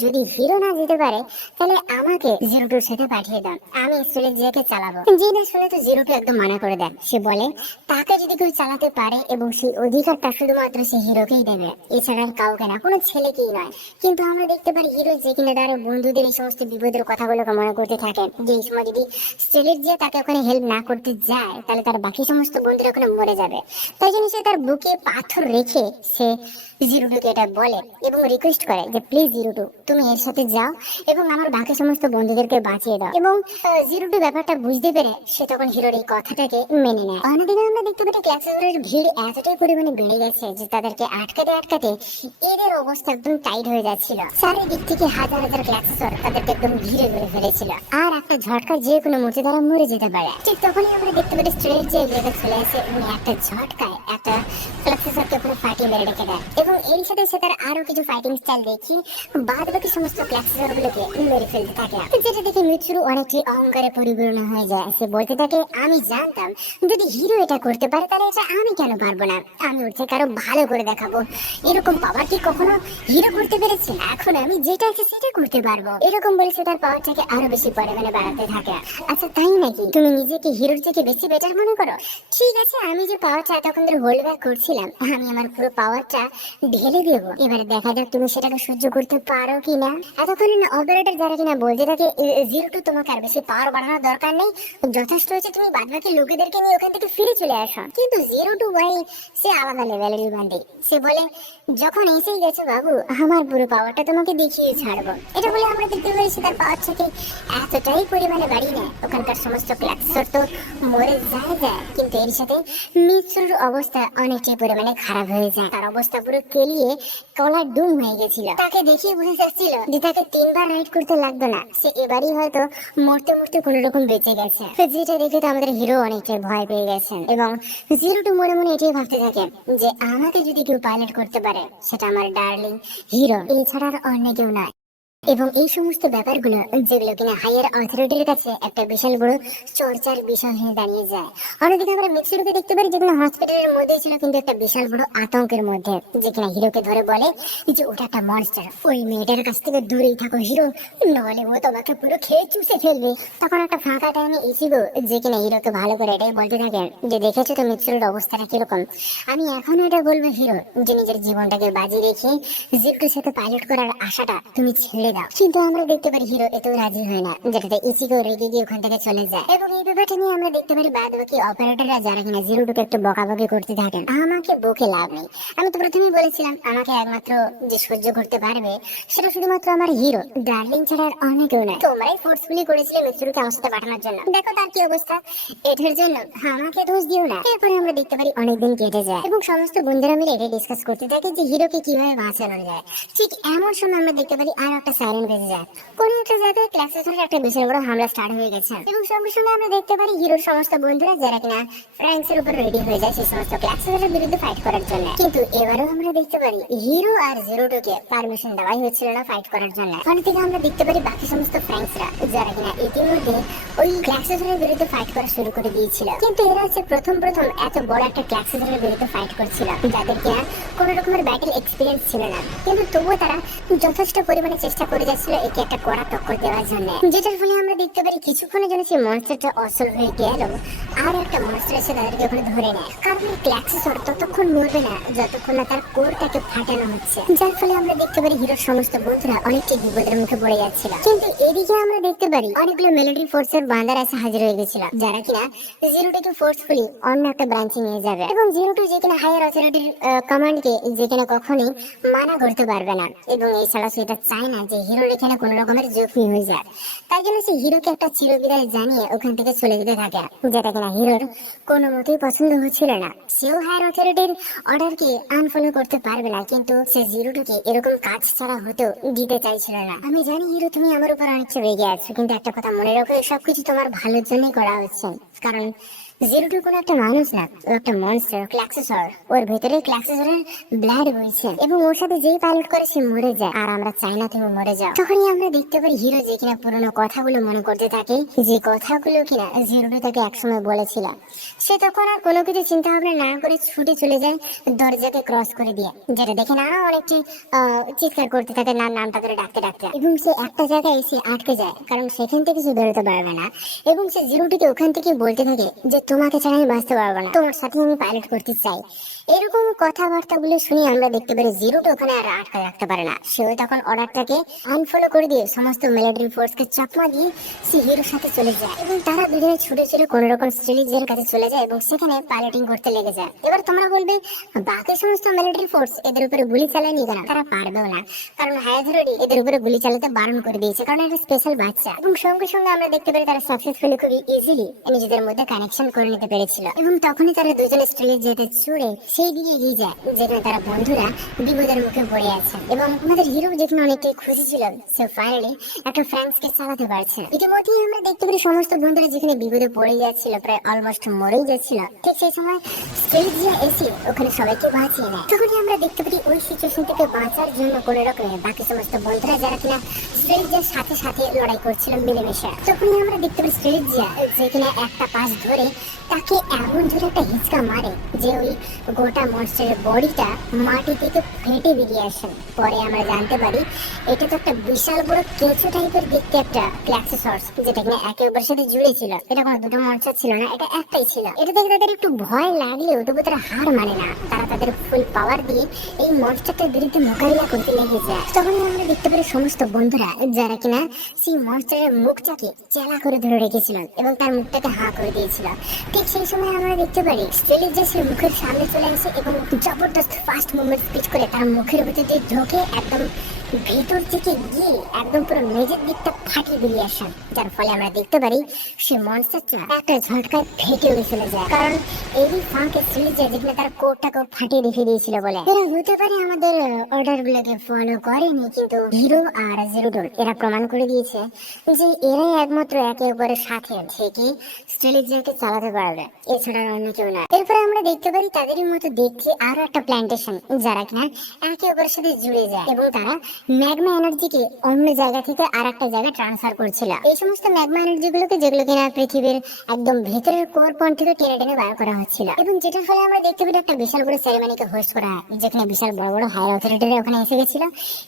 যদি হিরো না যেতে পারে তাহলে আমাকে জিরোটুর সাথে পাঠিয়ে দাও, আমি স্ট্রেলিজিয়াকে চালাবো। জিনা শুনে তো জিরোটু একদম মানা করে দেয়। সে বলে তাকে যদি কেউ চালাতে পারে এবং সেই অধিকারটা শুধুমাত্র সে হিরোকেই দেবে, এছাড়া আর কাউকে না, কোনো ছেলেকেই নয়। কিন্তু আমরা দেখতে পারি হিরো যে কিনা তার বন্ধুদের এই সমস্ত বিপদের কথাগুলোকে মনে করতে থাকে যে এই সময় যদি স্ট্রেলিজিয়া তাকে ওখানে হেল্প না করতে যায় তাহলে তার বাকি সমস্ত বন্ধুরা ওখানে মরে যাবে। তাই জন্য সে তার বুকে পাথর রেখে সে জিরোটুকে এটা বলে এবং রিকোয়েস্ট করে যে প্লিজ জিরোটু তুমি এর সাথে যাও এবং আমার বাকি সমস্ত বন্ধুদেরকে বাঁচিয়ে দাও। এবং জিরোটু ব্যাপারটা বুঝতে পেরে সে তখন হিরোর এই কথাটাকে মেনে নেয়। অন্যদিকে আমরা দেখতে পারি ক্লাসেসরের ভিড় এতটাই পরিমাণে বেড়ে গেছে যে তাদেরকে আটকাতে এদের অবস্থা একদম টাইট হয়ে যাচ্ছিল। চারিদিক থেকে হাজার হাজার ক্লাসেসর তাদেরকে একদম ঘিরে ধরে ফেলেছিল, আর একটা ঝটকা যে কোনো মুহূর্তে তারা মরে যেতে পারে। ঠিক তখনই আমরা দেখতে পারি স্ট্রেলিজিয়া এগিয়ে চলে আসে এবং একটা ঝটকায় একটা ক্লাসেসরকে পুরো ফাটিয়ে মেরে রেখে দেয়। এবং এর সাথে সে তার আরো কিছু ফাইটিং স্টাইল দেখি বাদ বাকি সমস্ত ক্লাসেসরগুলোকে মেরে ফেলতে থাকে, যেটা দেখে মিৎসুরু অনেকটাই অহংকারে পরিপূর্ণ হয়ে যায়। সে বলতে থাকে আমি জানতাম যদি হিরো এটা করতে পারে তাহলে এটা আমি কেন পারবো না, আমি ওর থেকে আরো ভালো করে দেখাবো। এরকম পাওয়ার কি কখনো হিরো করতে পেরেছে? এখন আমি যেটা আছে সেটা করতে পারবো। এরকম বলে সে তার পাওয়ারটাকে আরো বেশি পরিমাণে বাড়াতে থাকে। আচ্ছা তাই নাকি, তুমি নিজেকে হিরোর থেকে বেশি বেটার মনে করো? ঠিক আছে, আমি যে পাওয়ারটা এতক্ষণ ধরে হোল্ড ব্যাক করছিলাম আমি আমার পুরো পাওয়ারটা ঢেলে দেবো, এবারে দেখা যাক তুমি সেটাকে সহ্য করতে পারো কিনা। এতক্ষণ অপারেটর যারা কিনা বলতে থাকে জিরো টু তোমাকে আর বেশি পাওয়ার বাড়ানোর দরকার নেই, যথেষ্ট হয়েছে, তুমি বাদবাকি লোকেদেরকে নিয়ে ওখান থেকে ফিরে চলে আসো। কিন্তু জিরো টু ভাই সে আলাদা লেভেলের বান্দি। সে বলে যখন এসেই গেছো বাবু, আমার পুরো পাওয়ারটা তোমাকে দেখিয়ে ছাড়বো। এটা বলে আমরা দেখতে পারি সে তার পাওয়ারটাকে এতটাই পরিমাণে বাড়িয়ে নেয়, ওখানকার সমস্ত ক্লাক্সর তো মরে যায়। কিন্তু এর সাথে মিত্রুর অবস্থা অনেকটাই পরিমাণে খারাপ হয়ে যায়। তার অবস্থা পুরো কেলিয়ে কলার ডুম হয়ে গেছিল। তাকে দেখিয়ে বোঝা যাচ্ছিল যে তাকে 3বার রাইড করতে লাগতো না, সে এবারই হয়তো মরতে মরতে কোন রকম বেঁচে গেছে। যেটা দেখে তো আমাদের হিরো অনেকটাই ভয় পেয়ে গেছেন এবং জিরো টু মনে মনে এটাই ভাবতে থাকে যে আমাকে যদি কেউ পাইলট করতে পারে সেটা আমার ডার্লিং হিরো, এছাড়া আর অন্য কেউ নয়। এবং এই সমস্ত ব্যাপারগুলো যেগুলো কিনা হাইয়ার অথরিটির কাছে একটা বিশাল বড় চর্চার বিষয় হয়ে দাঁড়িয়ে যায়। অন্যদিকে আমরা মিৎসুরুকে দেখতে পারি যেখানে হসপিটালের মধ্যে ছিল কিন্তু একটা বিশাল বড় আতঙ্কের মধ্যে, যেখানে হিরোকে ধরে বলে যে ওটা একটা মনস্টার, ওই মেয়েটার কাছ থেকে দূরেই থাকো হিরো, নইলে ও তোমাকে পুরো খেয়ে চুষে ফেলবে। তখন একটা ফাঁকা টাইমে ইচিগো যে কিনা হিরোকে ভালো করে এটাই বলতে থাকে যে দেখেছো তো মিৎসুরুর অবস্থাটা কিরকম, আমি এখনো এটা বলবো হিরো যে নিজের জীবনটাকে বাজি রেখে জিরোর সাথে পাইলট করার আশাটা তুমি ছেড়ে দাও। কিন্তু আমরা দেখতে পারি হিরো এতেও রাজি হয় না, যেটাতে ইচিগো রেগে গিয়ে ওখান থেকে চলে যায়। এবং এই ব্যাপারটা নিয়ে আমরা দেখতে পারি বাদ বাকি অপারেটররা যারা কিনা জিরো টুকে একটু বকাবকি করতে থাকেন। আমাকে বকে লাভ নেই, আমি তো প্রথমেই বলেছিলাম আমাকে একমাত্র যে সহ্য করতে পারবে সেটা শুধুমাত্র আমার হিরো, ডার্লিং ছাড়া আর অন্য কেউ নয়। তোমরাই ফোর্সফুলি করেছিলে মিত্রুকে আমার সাথে পাঠানোর জন্য, দেখো তার কি অবস্থা, এটার জন্য আমাকে দোষ দিও না। এরপরে আমরা দেখতে পারি অনেকদিন কেটে যায় এবং সমস্ত বন্ধুরা মিলে এটা ডিসকাস করতে থাকে যে হিরোকে কিভাবে বাঁচানো যায়। ঠিক এমন সময় আমরা দেখতে পারি আর একটা সাইরেন বেজে যায়। কোন একটা জায়গায় ক্লাসের একটা বিশাল বড় হামলা স্টার্ট হয়ে গেছে এবং সঙ্গে সঙ্গে আমরা দেখতে পারি হিরোর সমস্ত বন্ধুরা যারা কিনা ফ্রান্সের উপর রেডি হয়ে যায় সেই সমস্ত ক্লাসের বিরুদ্ধে ফাইট করার জন্য। কিন্তু এবারও আমরা দেখতে পারি হিরো আর জিরো টুকে পারমিশন দেওয়াই হচ্ছিল না ফাইট করার জন্য। অন্যদিকে আমরা দেখতে পারি বাকি সমস্ত ফ্রান্সরা যারা কিনা ইতিমধ্যে ওই ক্লাসের বিরুদ্ধে ফাইট করা শুরু করে দিয়েছিল। কিন্তু এরা হচ্ছে প্রথম এত বড় একটা ক্লাসের বিরুদ্ধে ফাইট করছিল যাদের কিনা কোন রকমের ব্যাটেল এক্সপিরিয়েন্স ছিল না, কিন্তু তবুও তারা যথেষ্ট পরিমাণে চেষ্টা করে যাচ্ছিল একে একটা কড়া টক্কর দেওয়ার জন্য। যেটার ফলে আমরা দেখতে পারি কিছুক্ষণের জন্য সেই মনস্টারটা অসল হয়ে গেল আর একটা মনস্টার এসে তাদেরকে ওখানে ধরে নেয়, কারণ এই ক্লাক্সিসর ততক্ষণ মরবে না যতক্ষণ না তার কোরটাকে ফাটানো হচ্ছে। যার ফলে আমরা দেখতে পারি হিরোর সমস্ত বন্ধুরা অনেকটি বিপদের মুখে পড়ে যাচ্ছিল। কিন্তু এদিকে আমরা দেখতে পারি অনেকগুলো মিলিটারি ফোর্সের বান্দার এসে হাজির হয়ে গেছিল যারা কিনা জিরো টুকে ফোর্সফুলি অন্য একটা ব্রাঞ্চে নিয়ে যাবে এবং জিরো টু যেখানে হায়ার অথরিটির কমান্ডকে যেখানে কখনোই মানা করতে পারবে না এবং এছাড়া সেটা চায় না যে হিরোর এখানে কোনো রকমের জখমি হয়ে যায়। তাই জন্য সে হিরোকে একটা চিরবিদায় জানিয়ে ওখান থেকে চলে যেতে থাকে, যেটা কিনা হিরোর কোনো মতেই পছন্দ হচ্ছিল না। সেও হায়ার অথরিটির অর্ডারকে আনফলো করতে পারবে না, কিন্তু সে জিরো টুকে এরকম কাজ ছাড়া হতেও দিতে চাইছিল না। আমি জানি হিরো তুমি আমার উপর অনেকটা রেগে আছো, কিন্তু একটা কথা মনে রাখো সবকিছু তোমার ভালোর জন্যই করা হচ্ছে, কারণ জিরো টু কোনো একটা মানুষ না, ও একটা মনস্টার ক্লাক্সিসর, ওর ভেতরে ক্লাক্সিসরের ব্লাড বইছে এবং ওর সাথে যেই পাইলট করে সে মরে যায় আর আমরা চাই না তুমি মরে যাও। তখনই আমরা দেখতে পারি হিরো যে কিনা পুরোনো কথাগুলো মনে করতে থাকে, যে কথাগুলো কিনা জিরো টু তাকে একসময় বলেছিল। সে তখন আর কোনো কিছু চিন্তা ভাবনা না করে ছুটে চলে যায় দরজাকে ক্রস করে দিয়ে, যেটা দেখে না অনেকটি চিৎকার করতে থাকে না নামটা ধরে ডাকতে ডাকতে, এবং সে একটা জায়গায় এসে আটকে যায় কারণ সেখান থেকে সে বেরোতে পারবে না। এবং সে জিরো টুকে ওখান থেকে বলতে থাকে যে তোমাকে ছাড়া আমি বাঁচতে পারবো না, তোমার সাথে আমি পাইলট করতে চাই। এরকম কথাবার্তাগুলো শুনে আমরা দেখতে পারি জিরো টু ওখানে আর আটকে রাখতে পারে না, সেও তখন অর্ডারটাকে আনফলো করে দিয়ে সমস্ত মিলিটারি ফোর্সকে চাকমা দিয়ে সে হিরোর সাথে চলে যায় এবং তারা দুজনে ছুটে চলে কোন রকম স্ট্রেলিজের কাছে চলে যায় এবং সেখানে পাইলটিং করতে লেগে যায়। এবার তোমরা বলবে বাকি সমস্ত মিলিটারি ফোর্স এদের উপরে গুলি চালায়নি কেন? তারা পারবেও না, কারণ হায়ার অথরিটি এদের উপরে গুলি চালাতে বারণ করে দিয়েছে, কারণ এটা স্পেশাল বাচ্চা। এবং সঙ্গে সঙ্গে আমরা দেখতে পারি তারা সাকসেসফুলি খুবই ইজিলি নিজেদের মধ্যে কানেকশন করে নিতে পেরেছিল এবং তখনই তারা দুজনে স্ট্রেলিজ যেতে ছুড়ে সেই দিকে এগিয়ে যায় যেখানে তারা বন্ধুরা বিপদের মুখে পড়ে আছে। এবং আমাদের হিরো যেখানে অনেকটাই খুশি ছিল সে ফাইনালি একটা ফ্রান্সকে চালাতে পারছে। ইতিমধ্যেই আমরা দেখতে পারি সমস্ত বন্ধুরা যেখানে বিপদে পড়ে যাচ্ছিল, প্রায় অলমোস্ট মরেই যাচ্ছিল, ঠিক সেই সময় স্ট্রেলিজিয়া এসে ওখানে সবাইকে বাঁচিয়ে নেয়। তখনই আমরা দেখতে পারি ওই সিচুয়েশন থেকে বাঁচার জন্য কোনো রকমের বাকি সমস্ত বন্ধুরা যারা কিনা স্ট্রেলিজিয়ার সাথে সাথে লড়াই করছিল মিলেমিশে, তখনই আমরা দেখতে পারি স্ট্রেলিজিয়া যে কিনা একটা পাশ ধরে তাকে এমন জোরে একটা হিচকা মারে যে ওই গোটা মনস্টারের বডিটা মাটি থেকে ফেটে বেরিয়ে আসে। পরে আমরা জানতে পারি এটা তো একটা বিশাল বড় কেঁচো টাইপের দেখতে একটা ক্লাক্সোসর্স, যেটা কিনা একে অপরের সাথে জুড়ে ছিল। এটা কোনো দুটো মনস্টার ছিল না, এটা একটাই ছিল। এটা দেখে তাদের একটু ভয় লাগলেও তবু তারা হার মানে না। তারা তাদের ফুল পাওয়ার দিয়ে এই মনস্টারটার বিরুদ্ধে মোকাবিলা করতে লেগেছে। তখন আমরা দেখতে পারি সমস্ত বন্ধুরা যারা কিনা সেই মনস্টারের মুখটাকে চেলা করে ধরে রেখেছিল এবং তার মুখটাকে হাঁ করে দিয়েছিল। ঠিক সেই সময় আমরা দেখতে পারি স্ট্রেলিজা সে মুখের সামনে চলে আসে এবং জবরদস্ত ফাস্ট মুভমেন্ট স্পিচ করে তার মুখের ভিতর দিয়ে ঢোকে একদম ভেতর থেকে গিয়ে একদম পুরো মেজের দিকটা ফাটিয়ে বেরিয়ে আসে। যার ফলে আমরা দেখতে পারি সে মনস্টারটা একটা ঝটকায় ফেটে উড়ে চলে যায়, কারণ এই ফাঁকে স্ট্রেলিজা যেখানে তার কোটটাকে ফাটিয়ে রেখে দিয়েছিল বলে। এরা হতে পারে আমাদের অর্ডার গুলোকে ফলো করেনি, কিন্তু হিরো আর জিরোডোর এরা প্রমাণ করে দিয়েছে যে এরাই একমাত্র একে অপরের সাথে থেকে স্ট্রেলিজাকে চালাতে পারবে, এছাড়া অন্য কেউ না। এরপরে আমরা দেখতে পারি তাদেরই মতো দেখছি আরো একটা প্ল্যান্টেশন যারা কিনা একে অপরের সাথে জুড়ে যায় এবং তারা ম্যাগমা এনার্জিকে অন্য জায়গা থেকে আর একটা জায়গায় ট্রান্সফার করছিল। এই সমস্ত ম্যাগমা এনার্জি গুলোকে যেগুলো কিনা পৃথিবীর একদম ভেতরের কোর পয়েন্ট থেকে টেনে টেনে বার করা হচ্ছিল, এবং যেটার ফলে আমরা দেখতে পারি একটা বিশাল বড় সেরেমনিকে হোস্ট করা হয়, যেখানে বিশাল বড় বড় হায়ার অথরিটিরা ওখানে এসে গেছিল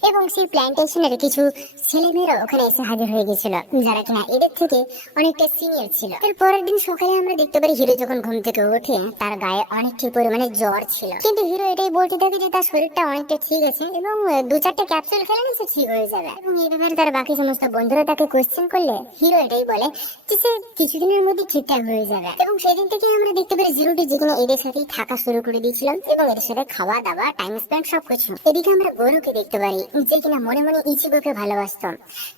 এবং সেই প্ল্যান্টেশনের কিছু ছেলেমেয়েরা ওখানে এসে হাজির হয়ে গেছিল যারা কিনা এদের থেকে অনেকটা সিনিয়র ছিল। এর পরের দিন সকালে আমরা দেখতে পারি হিরো যখন ঘুম থেকে ওঠে তার গায়ে অনেকটি পরিমাণে জ্বর ছিল, কিন্তু হিরো এটাই বলতে থাকে যে তার শরীরটা অনেকটা ঠিক আছে এবং 2-4টা ক্যাপসুল খেলে নিচে ঠিক হয়ে যাবে। এবং এই ব্যাপারে তার বাকি সমস্ত বন্ধুরা তাকে কোয়েশ্চেন করলে হিরো এটাই বলে যে সে কিছুদিনের মধ্যে ঠিকঠাক হয়ে যাবে। এবং সেদিন থেকে আমরা দেখতে পারি জিরোটি যেখানে এদের সাথেই থাকা শুরু করে দিয়েছিলাম এবং এদের সাথে খাওয়া দাওয়া টাইম স্পেন্ড সবকিছু। এদিকে আমরা গরুকে দেখতে পারি যে কিনা মনে মনে ইচিগোকে ভালোবাসত,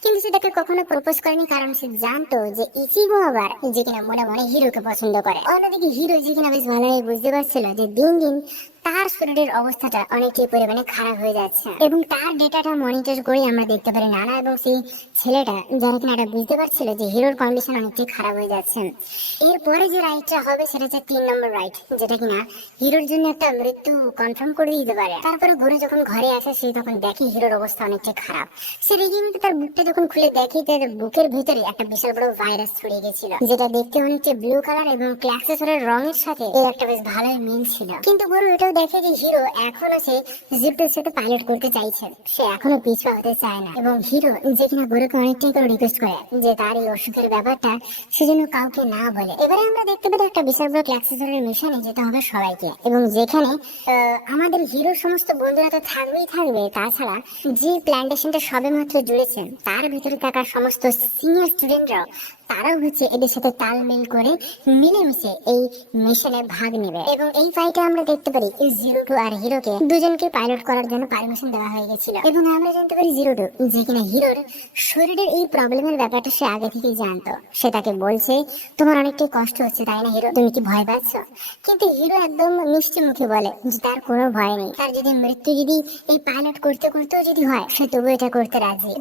কিন্তু সে তাকে কখনো প্রপোজ করেনি, কারণ সে জানতো যে ইচিগো আবার যে কিনা মনে মনে হিরোকে পছন্দ করে। অন্যদিকে হিরো যে কিনা বেশ ভালোভাবে বুঝতে পারছিল যে দিন দিন তার শরীরের অবস্থাটা অনেকটাই পরিমাণে খারাপ হয়ে যাচ্ছে এবং তার ডেটাটা মনিটর করে আমরা দেখতে পারি নানা এবং সেই ছেলেটা যারা কিনা এটা বুঝতে পারছিল যে হিরোর কন্ডিশন অনেকটাই খারাপ হয়ে যাচ্ছে। এরপরে যে রাইটটা হবে সেটা হচ্ছে 3 নম্বর রাইট, যেটা কিনা হিরোর জন্য একটা মৃত্যু কনফার্ম করে দিতে পারে। তারপরে গরু যখন ঘরে আসে সে তখন দেখে হিরোর অবস্থা অনেকটাই খারাপ। সে রেগে কিন্তু তার বুকটা যখন খুলে দেখে তার বুকের ভিতরে একটা বিশাল বড় ভাইরাস ছড়িয়ে গেছিল, যেটা দেখতে অনেকটা ব্লু কালার এবং ক্লাক্সেসরের রঙের সাথে এর একটা বেশ ভালোই মিল ছিল। কিন্তু গরু এটাও দেখে যে হিরো এখনো সে জিপের সাথে পাইলট করতে চাইছে, সে এখনো পিছপা হতে চায় না। এবং হিরো যে কিনা গরুকে অনেকটাই করে রিকোয়েস্ট করে যে তার এই অসুখের ব্যাপারটা সে যেন কাউকে না বলে। এবারে আমরা দেখতে পারি একটা বিশাল বড় ক্লাক্সেসরের মিশনে যেতে হবে সবাইকে, এবং যেখানে আমাদের হিরোর সমস্ত বন্ধুরা তো থাকবেই থাকবে, তাছাড়া যে প্ল্যান্টেশনটা সবে মাত্র জুড়েছে তার ভিতরে থাকা সমস্ত সিনিয়র স্টুডেন্টরাও তারাও হচ্ছে এদের সাথে তালমেল করে মিলেমিশে এই মিশনে ভাগ নেবে। এবং এই ফাইটে আমরা দেখতে পারি জিরোটু আর হিরোকে দুজনকে পাইলট করার জন্য পারমিশন দেওয়া হয়ে গেছিল। এবং আমরা জানতে পারি জিরোটু যে কিনা হিরোর শরীরের এই প্রবলেমের ব্যাপারটা সে আগে থেকেই জানতো। সে তাকে বলছে তোমার অনেকটাই কষ্ট হচ্ছে তাই না হিরো, তুমি কি ভয় পাচ্ছ? কিন্তু হিরো একদম মিষ্টি মুখে বলে যে তার কোনো ভয় নেই, তার যদি মৃত্যু যদি এই পাইলট করতে করতেও যদি হয় সে তবু এটা করতে রাজি।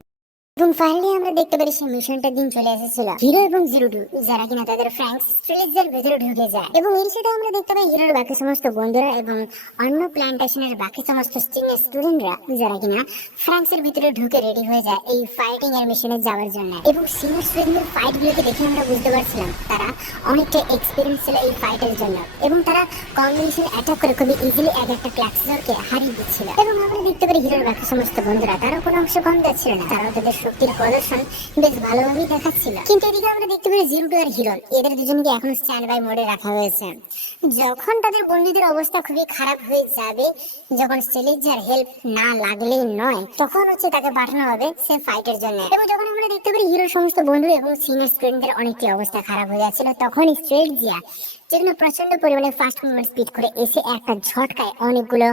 এবং ফাইনালি আমরা দেখতে পারি সেই মিশনটার দিন চলে এসেছিল। হিরো এবং জিরোটু যারা কিনা তাদের ফ্র্যাঙ্কস স্ট্রেলিজের ভিতরে ঢুকে যায়, এবং এর সাথে আমরা দেখতে পাই হিরোর বাকি সমস্ত বন্ধুরা এবং অন্য প্ল্যান্টেশনের বাকি সমস্ত সিনিয়র স্টুডেন্টরা যারা কিনা ফ্র্যাঙ্কসের ভিতরে ঢুকে রেডি হয়ে যায় এই ফাইটিং এর মিশনে যাওয়ার জন্য। এবং সিনিয়র স্টুডেন্টদের ফাইট গুলোকে দেখে আমরা বুঝতে পারছিলাম তারা অনেকটা এক্সপিরিয়েন্স ছিল এই ফাইটের জন্য, এবং তারা কম্বিনেশন অ্যাটাক করে খুবই ইজিলি এক একটা ক্লাক্সেসরকে হারিয়ে দিচ্ছিল। এবং আমরা দেখতে পারি হিরোর বাকি সমস্ত বন্ধুরা তারা কোনো অংশ কম যাচ্ছিল না, তারা তাদের শক্তির প্রদর্শন বেশ ভালোভাবেই দেখাচ্ছিল। কিন্তু এদিকে আমরা দেখতে পাই জিরোটু আর হিরো এদের দুজনকে এখন স্ট্যান্ড বাই মোডে রাখা হয়েছে। যখন তাদের বন্ধুদের অবস্থা খুবই খারাপ হয়ে যাবে, যখন স্ট্রেলিজার হেল্প না লাগলেই নয়, তখন হচ্ছে তাকে পাঠানো হবে সে ফাইটের জন্য। এবং যখন আমরা দেখতে পারি হিরোর সমস্ত বন্ধু এবং সিনিয়র স্টুডেন্টদের অনেকটি অবস্থা খারাপ হয়ে যাচ্ছিল, তখন স্ট্রেলিজা যেখানে প্রচন্ড পরিমাণে ফাস্ট মুভমেন্ট স্পিড করে এসে একটা ঝটকায় অনেকগুলো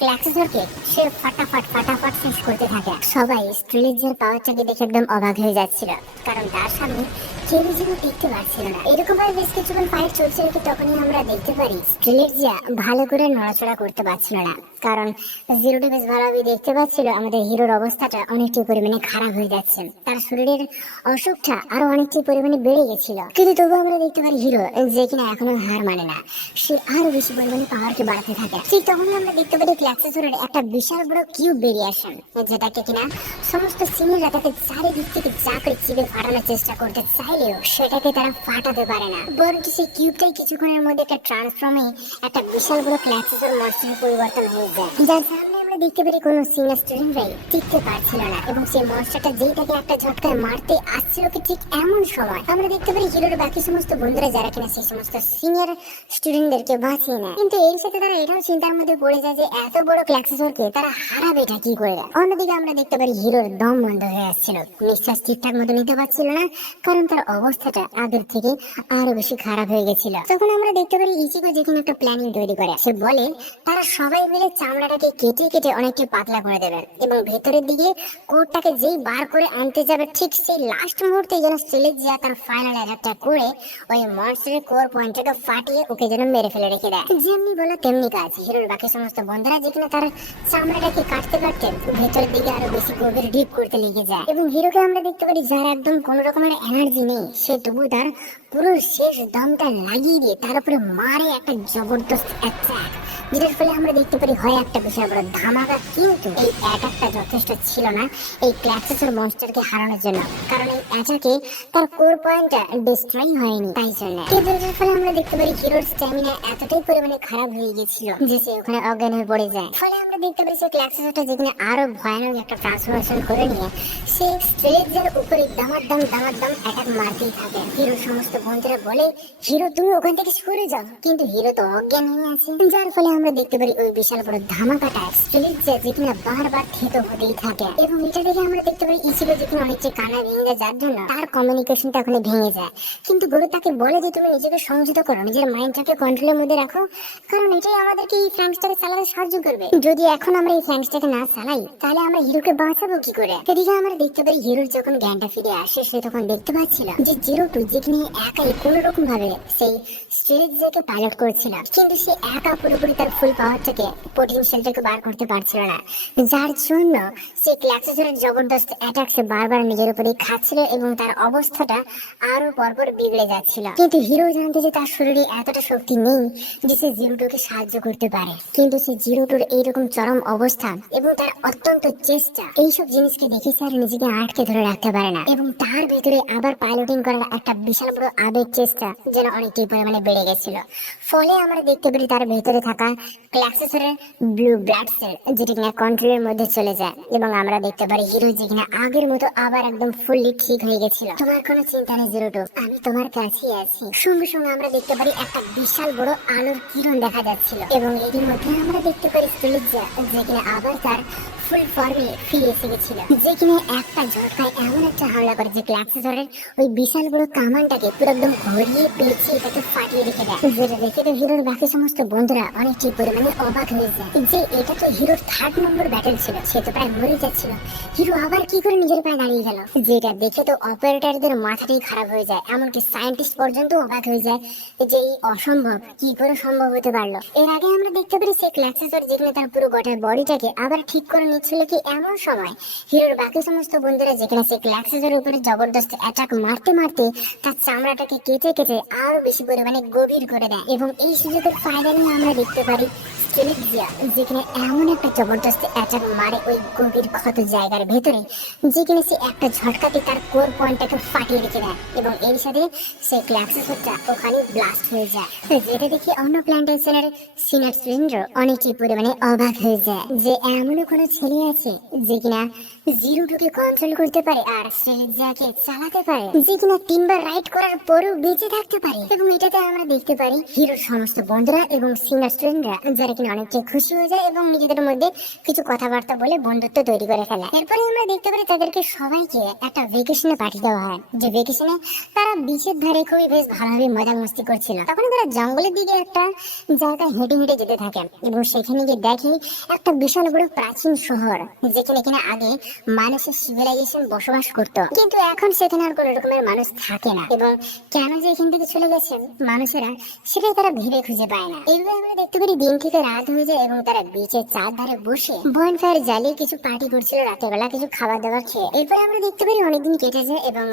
ক্লাক্সেসরকে সে ফাটাফাট শেষ করতে থাকে। সবাই স্ট্রেলিজার পাওয়ারটাকে দেখে একদম অবাক হয়ে যাচ্ছিল, কারণ তার সামনে কেউ যেন দেখতে পাচ্ছিল না। এরকম ভাবে বেশ কিছুক্ষণ ফাইট চলছিল, কিন্তু তখনই আমরা দেখতে পারি স্ট্রেলিজা ভালো করে নড়াচড়া করতে পারছিল না, কারণ জিরোটি বেশ ভালোভাবে দেখতে পাচ্ছিল আমাদের হিরোর অবস্থাটা অনেকটি পরিমাণে খারাপ হয়ে যাচ্ছে, তার শরীরের অসুখটা আরো অনেকটি পরিমাণে বেড়ে গেছিল। কিন্তু তবুও আমরা দেখতে পারি হিরো যে কিনা এখনো হার মানে না, সে আরো বেশি পরিমাণে পাওয়ারকে বাড়াতে থাকে। ঠিক তখনই আমরা দেখতে পারি ক্লাক্সেসরের একটা বিশাল বড় কিউব বেরিয়ে আসে, যেটাকে কিনা সমস্ত সিনিয়ররা তাকে চারিদিক থেকে চাকরি চিপে ফাটানোর চেষ্টা করতে চাই, চাইলেও সেটাকে তারা ফাটাতে পারে না, বরং সেই কিউবটাই কিছুক্ষণের মধ্যে একটা ট্রান্সফর্মে একটা বিশাল বড় ক্ল্যাক্সিসর মনস্টারে পরিবর্তন হয়ে যায়, যার সামনে আমরা দেখতে পারি কোনো সিনিয়র স্টুডেন্টরাই টিকতে পারছিল না। এবং সেই মনস্টারটা যেই তাকে একটা ঝটকায় মারতে আসছিল, কি ঠিক এমন সময় আমরা দেখতে পারি হিরোর বাকি সমস্ত বন্ধুরা যারা কিনা সেই সমস্ত সিনিয়র স্টুডেন্টদেরকে বাঁচিয়ে নেয়। কিন্তু এর সাথে তারা এটাও চিন্তার মধ্যে পড়ে যায় যে এত বড় ক্ল্যাক্সিসরকে তারা হারাবে এটা কি করে। অন্যদিকে আমরা দেখতে পারি হিরোর দম বন্ধ হয়ে আসছিল, নিঃশ্বাস ঠিকঠাক মতো নিতে পারছিল না, কারণ তার অবস্থাটা আগের থেকে আরো বেশি খারাপ হয়ে গেছিল। তখন আমরা দেখতে পারি ইচিগো যেখানে একটা প্ল্যানিং তৈরি করে, সে বলে তারা সবাই মিলে চামড়াটাকে কেটে কেটে অনেকটা পাতলা করে দেবেন এবং ভেতরের দিকে কোটটাকে যেই বার করে আনতে যাবে ঠিক সেই লাস্ট মুহূর্তে যেন সিলেজিয়া তার ফাইনাল অ্যাটাকটা করে ওই মনস্টারের কোর পয়েন্টটাকে ফাটিয়ে ওকে যেন মেরে ফেলে রেখে দেয়। যেমনি বলে তেমনি কাজ। হিরোর বাকি সমস্ত বন্ধুরা যেখানে তার চামড়াটাকে কাটতে কাটতে ভেতরের দিকে আরো বেশি গভীর ডিপ করতে লেগে যায় এবং হিরোকে আমরা দেখতে পারি যার একদম কোনো রকমের এনার্জি নেই, সে তবু তার পুরো শেষ দমটা লাগিয়ে দিয়ে তার উপরে মারে একটা জবরদস্ত অ্যাটাক, যেটার ফলে আমরা দেখতে পারি হয় একটা বিশাল বড় ধামাকা। কিন্তু এই অ্যাটাকটা যথেষ্ট ছিল না এই ক্ল্যাক্সিসর মনস্টারকে হারানোর জন্য, কারণ এই অ্যাটাকে তার কোর পয়েন্টটা ডিস্ট্রয় হয়নি। তাই জন্য এর ফলে আমরা দেখতে পারি হিরোর স্ট্যামিনা এতটাই পরিমাণে খারাপ হয়ে গেছিল যে সে ওখানে অজ্ঞান হয়ে পড়ে যায়। ফলে আমরা দেখতে পারি সে ক্ল্যাক্সিসরটা যেখানে আরো ভয়ানক একটা ট্রান্সফরমেশন করে নিয়ে সে স্টেজের উপরে দামাদ্দাম অ্যাটাক মারতেই থাকে। হিরোর সমস্ত বন্ধুরা বলে হিরো তুমি ওখান থেকে সরে যাও, কিন্তু হিরো তো অজ্ঞান হয়ে আছে, যার ফলে আমরা দেখতে পারি ওই বিশাল বড় ধামাকাটা স্টেজে যেখানে বারবার থেতো হতেই থাকে। এবং এটা দেখে আমরা দেখতে পারি ইচিগো যেখানে অনেকটা কানা ভেঙে যায়, যার জন্য তার কমিউনিকেশনটা ওখানে ভেঙে যায়। কিন্তু গরু তাকে বলে যে তুমি নিজেকে সংযত করো, নিজের মাইন্ডটাকে কন্ট্রোলের মধ্যে রাখো, কারণ এটাই আমাদেরকে এই ফ্র্যাঙ্কসটাকে চালাতে সাহায্য করবে। যদি এখন আমরা এই ফ্র্যাঙ্কসটাকে না চালাই তাহলে আমরা হিরোকে বাঁচাবো কি করে। এদিকে আমরা দেখতে পারি হিরোর যখন জ্ঞানটা ফিরে আসে সে তখন দেখতে পাচ্ছিল যে জিরো টু যেখানে একাই কোনো রকম ভাবে সেই স্টেজকে পাইলট করছিল, কিন্তু সে একা পুরোপুরি তার ফুল পাওয়ারটাকে পটেনশিয়ালটাকে বার করতে পারছিল না, যার জন্য সে ক্ল্যাক্সিসরের জবরদস্ত অ্যাটাক সে বারবার নিজের উপরে খাচ্ছিল এবং তার অবস্থাটা আরো পরপর বিগড়ে যাচ্ছিল। কিন্তু হিরো জানতে যে তার শরীরে এতটা শক্তি নেই যে সে জিরো টুকে সাহায্য করতে পারে, কিন্তু সে জিরো টুর এইরকম চরম অবস্থা এবং তার অত্যন্ত চেষ্টা এইসব জিনিসকে দেখে স্যার নিজেকে আটকে ধরে রাখতে পারে না এবং তার ভেতরে আবার পাইলটিং করার একটা বিশাল বড় আবেগ চেষ্টা যেন অনেকটাই পরিমাণে বেড়ে গেছিল। ফলে আমরা দেখতে পারি তার ভেতরে থাকা ক্ল্যাক্সিসরের ব্লু ব্লাড সেল যেটা কিনা কন্ট্রোলের মধ্যে চলে যায় এবং আমরা দেখতে পারি হিরো যে কিনা আগের মতো আবার একদম ফুললি ঠিক হয়ে গেছিল। তোমার কোনো চিন্তা নেই জিরো টু, আমি তোমার কাছেই আছি। সঙ্গে সঙ্গে আমরা দেখতে পারি একটা বিশাল বড় আলোর কিরণ দেখা যাচ্ছিল এবং এর মধ্যে আমরা দেখতে পারি সিলেজিয়া যে কিনা আবার তার ফুল ফর্মে ফিরে এসে গেছিল, যে কিনা একটা ঝটকায় এমন একটা হামলা করে যে ক্ল্যাক্সিসরের ওই বিশাল বড় কামানটাকে পুরো একদম ঘুরিয়ে পেঁচিয়ে তাকে ফাটিয়ে রেখে দেয়, যেটা দেখে তো হিরোর বাকি সমস্ত বন্ধুরা অনেকটাই পরিমাণে অবাক হয়ে যায় যে এটা তো হিরোর 3rd নম্বর ব্যাটেল ছিল, সে তো প্রায় মরে যাচ্ছিল, হিরো আবার কি করে নিজের পায়ে দাঁড়িয়ে গেল। যেটা দেখে তো অপারেটরদের মাথাটাই খারাপ হয়ে যায়, এমনকি সায়েন্টিস্ট পর্যন্ত অবাক হয়ে যায় যে এই অসম্ভব কি করে সম্ভব হতে পারলো। এর আগে আমরা দেখতে পারি সে ক্ল্যাক্সিসর যেখানে তার পুরো গোটা বডিটাকে আবার ঠিক করে নিচ্ছিল, কি এমন সময় হিরোর বাকি সমস্ত বন্ধুরা যেখানে সে ক্ল্যাক্সিসরের উপরে জবরদস্ত অ্যাটাক মারতে মারতে তার চামড়াটাকে কেটে কেটে আরো বেশি পরিমাণে গভীর করে দেয় এবং এই সুযোগের ফায়দা নিয়ে আমরা দেখতে পারি সিলেজিয়া যেখানে এমন একটা জবরদস্ত অ্যাটাক মারে ওই গভীর ক্ষত জায়গার ভেতরে, যেখানে সে একটা ঝটকাতে তার কোর পয়েন্টটাকে ফাটিয়ে রেখে দেয় এবং এর সাথে সে ক্ল্যাক্সিসরটা ওখানে ব্লাস্ট হয়ে যায়, যেটা দেখে অন্য প্ল্যান্টেশনের সিনিয়র স্টুডেন্টরা অনেকটাই পরিমাণে অবাক হয়ে যায় যে এমনও কোনো ছেলে আছে যে কিনা জিরো টুকে কন্ট্রোল করতে পারে আর সিলেজিয়াকে চালাতে পারে, যে কিনা 3বার রাইড করার পরেও বেঁচে থাকতে পারে। এবং এটাতে আমরা দেখতে পারি হিরোর সমস্ত বন্ধুরা এবং সিনিয়র স্টুডেন্টরা যারা কিনা অনেকটাই খুশি হয়ে যায় এবং নিজেদের মধ্যে কিছু কথাবার্তা বলে বন্ধুত্ব তৈরি করে ফেলে। এরপরে আমরা দেখতে পারি তাদেরকে সবাইকে একটা ভেকেশনে পাঠিয়ে দেওয়া হয়, যে ভেকেশনে তারা বিচের ধারে খুবই বেশ ভালোভাবে মজা মস্তি করছিল। তখন তারা জঙ্গলের দিকে একটা জায়গায় হেঁটে হেঁটে যেতে থাকে এবং সেখানে গিয়ে দেখে একটা বিশাল বড় প্রাচীন শহর, যেখানে কিনা আগে মানুষের সিভিলাইজেশন বসবাস করত, কিন্তু এখন সেখানে আর কোনো রকমের মানুষ থাকে না এবং কেন যে এখান থেকে চলে গেছে মানুষেরা সেটাই তারা ভেবে খুঁজে পায় না। এইভাবে আমরা দেখতে পারি দিন থেকে রাত রাত হয়ে যায় এবং তারা বিচের চারধারে বসে বনফায়ার জ্বালিয়ে কিছু পার্টি করছিল, রাতের বেলা কিছু খাবার দাবার খেয়ে। এরপরে আমরা দেখতে পারি অনেকদিন কেটে যায় এবং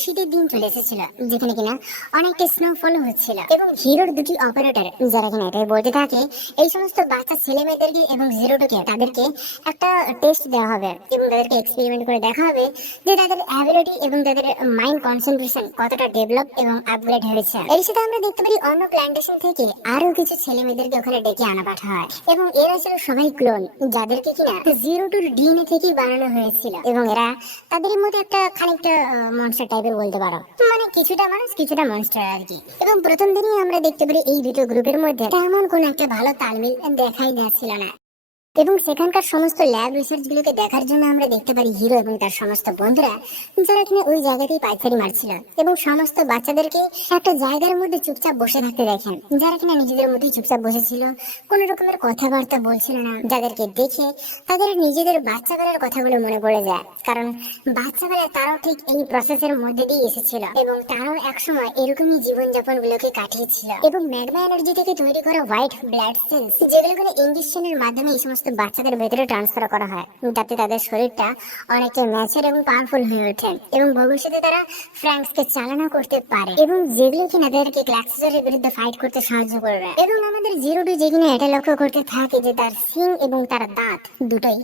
শীতের দিন চলে এসেছিল, যেখানে কিনা অনেকটা স্নোফল হচ্ছিল এবং হিরোর দুটি অপারেটর যারা কিনা এটাই বলতে থাকে এই সমস্ত বাচ্চা ছেলে মেয়েদেরকে এবং জিরোটুকে তাদেরকে একটা টেস্ট দেওয়া হবে এবং তাদেরকে এক্সপেরিমেন্ট করে দেখা হবে যে তাদের অ্যাবিলিটি এবং তাদের মাইন্ড কনসেন্ট্রেশন কতটা ডেভেলপ এবং আপগ্রেড হয়েছে। এর সাথে আমরা দেখতে পারি অন্য প্ল্যান্টেশন থেকে আরো কিছু ছেলে মেয়েদেরকে ওখানে ডেকে আনা পাঠা হয় এবং এরা ছিল সবাই ক্লোন, যাদেরকে কিনা জিরো টুর ডিএনএ থেকে বানানো হয়েছিল এবং এরা তাদের মধ্যে একটা খানিকটা মনস্টার টাইপের বলতে পারো, মানে কিছুটা মানুষ কিছুটা মনস্টার আর কি। এবং প্রথম দিনই আমরা দেখতে পারি এই দুটো গ্রুপের মধ্যে তেমন কোন একটা ভালো তালমিল দেখাই যাচ্ছিল না এবং সেখানকার সমস্ত ল্যাব রিসার্চ গুলোকে দেখার জন্য আমরা দেখতে পারি হিরো এবং তার সমস্ত বন্ধুরা যারা কিনা ওই জায়গাতেই পাইকারি মারছিল এবং সমস্ত বাচ্চাদেরকে একটা জায়গার মধ্যে চুপচাপ বসে থাকতে দেখেন, যারা কিনা নিজেদের মধ্যে চুপচাপ বসেছিল, কোনো রকমের কথাবার্তা বলছিল না, যাদেরকে দেখে তাদের নিজেদের বাচ্চাবেলার কথাগুলো মনে পড়ে যায়, কারণ বাচ্চাবেলায় তারাও ঠিক এই প্রসেসের মধ্যে দিয়ে এসেছিল এবং তারাও একসময় এরকমই জীবনযাপন গুলোকে কাটিয়েছিল। এবং ম্যাগমা এনার্জি থেকে তৈরি করা হোয়াইট ব্লাড সেলস যেগুলো কিনা ইঞ্জেকশনের মাধ্যমে এই সমস্ত বাচ্চাদের ভেতরে ট্রান্সফার করা হয়, যাতে তাদের শরীরটা অনেকটা ম্যাচিউর এবং পাওয়ারফুল হয়ে ওঠে এবং ভবিষ্যতে তারা ফ্র্যাঙ্কসকে চালনা করতে পারে এবং যেগুলো কিনা তাদেরকে ক্লাক্সের বিরুদ্ধে ফাইট করতে সাহায্য করবে। এবং আমাদের জিরো টু যে কিনা এটা লক্ষ্য করতে থাকে যে তার সিং এবং তার দাঁত দুটোই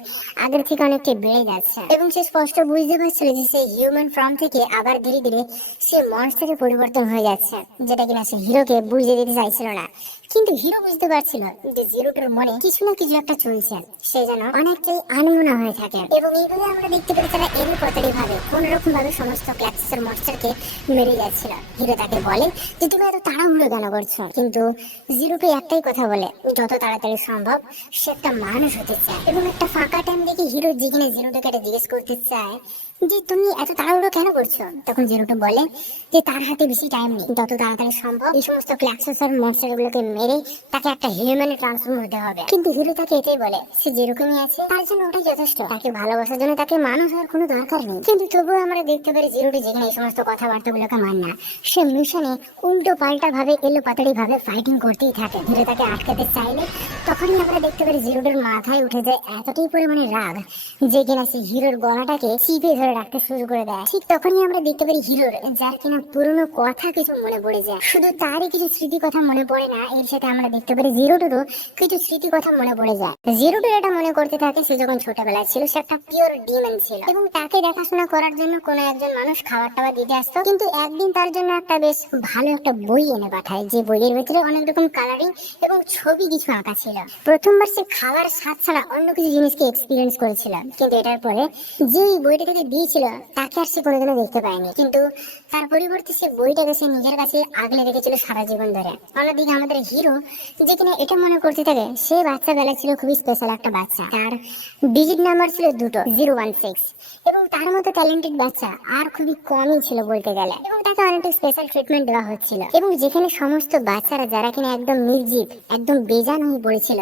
আগের থেকে অনেকটা বেড়ে যাচ্ছে এবং সে স্পষ্ট বুঝতে পারছিল যে সে হিউম্যান ফর্ম থেকে আবার ধীরে ধীরে সে মনস্টারে পরিবর্তন হয়ে যাচ্ছে, যেটা কিনা সে হিরোকে বুঝিয়ে দিতে চাইছিল না। কিন্তু হিরো বুঝতে পারছিল যে জিরোটার মনে কিছু না কিছু একটা চলছে, সে যেন অনেকটাই আনমনা হয়ে থাকে এবং এইভাবে আমরা দেখতে পারি তারা এরই প্রতারি ভাবে কোন রকম ভাবে সমস্ত ক্লাক্সের মনস্টারকে মেরে যাচ্ছিল। হিরো তাকে বলে যে তুমি এত তাড়াহুড়ো কেন করছো, কিন্তু জিরোকে একটাই কথা বলে যত তাড়াতাড়ি সম্ভব সে একটা মানুষ হতে চায় এবং একটা ফাঁকা টাইম দেখে হিরো যেখানে জিরোটাকে এটা জিজ্ঞেস করতে চায় যে তুমি এত তাড়াহুড়ো কেন করছো, তখন জিরোটো বলে যে তার হাতে বেশি টাইম নেই, যত তাড়াতাড়ি সম্ভব এই সমস্ত ক্লাক্সের মনস্টারগুলোকে মেরে তাকে একটা হিউম্যানে ট্রান্সফর্ম হতে হবে। কিন্তু হিরো তাকে এটাই বলে সে যেরকমই আছে তার জন্য ওটাই যথেষ্ট, তাকে ভালোবাসার জন্য তাকে মানুষ হওয়ার কোনো দরকার নেই। কিন্তু তবুও আমরা দেখতে পারি জিরোটি যেখানে এই সমস্ত কথাবার্তাগুলোকে মানে না, সে মিশনে উল্টো পাল্টা ভাবে এলো পাতাড়ি ভাবে ফাইটিং করতেই থাকে। হিরো তাকে আটকাতে চাইলে তখনই আমরা দেখতে পারি জিরোটির মাথায় উঠে যায় এতটাই পরিমাণে রাগ যে কিনা সে হিরোর গলাটাকে চিপে ধরে রাখতে শুরু করে দেয়। ঠিক তখনই আমরা দেখতে পারি হিরোর যার কিনা পুরনো কথা কিছু মনে পড়ে যায়, শুধু তারই কিছু স্মৃতি কথা মনে পড়ে না, এর সাথে আমরা দেখতে পারি জিরোটুরও কিছু স্মৃতি কথা মনে পড়ে যায়। জিরোটু এটা মনে করতে থাকে সে যখন ছোটবেলায় ছিল সে একটা পিওর ডিমন ছিল এবং তাকে দেখাশোনা করার জন্য কোনো একজন মানুষ খাবার টাবার দিতে আসতো, কিন্তু একদিন তার জন্য একটা বেশ ভালো একটা বই এনে পাঠায়, যে বইয়ের ভিতরে অনেক রকম কালারিং এবং ছবি কিছু আঁকা ছিল। প্রথমবার সে খাবার স্বাদ ছাড়া অন্য কিছু জিনিসকে এক্সপিরিয়েন্স করেছিল, কিন্তু এটার পরে যে বইটা থেকে দিয়েছিল তাকে আর সে কোনোদিনও দেখতে পায়নি, কিন্তু তার পরিবর্তে সে বইটাকে সে নিজের কাছে আগলে রেখেছিল সারা জীবন ধরে। অন্যদিকে আমাদের হিরো যে কিনা এটা মনে করতে থাকে সে বাচ্চা বেলা ছিল খুবই স্পেশাল একটা বাচ্চা, তার ডিজিট নাম্বার ছিল দুটো 016 এবং তার মতো ট্যালেন্টেড বাচ্চা আর খুবই কমই ছিল বলতে গেলে, এবং তাকে অনেকটা স্পেশাল ট্রিটমেন্ট দেওয়া হচ্ছিল। এবং যেখানে সমস্ত বাচ্চারা যারা কিনা একদম নির্জীব একদম বেজান হয়ে পড়েছিল,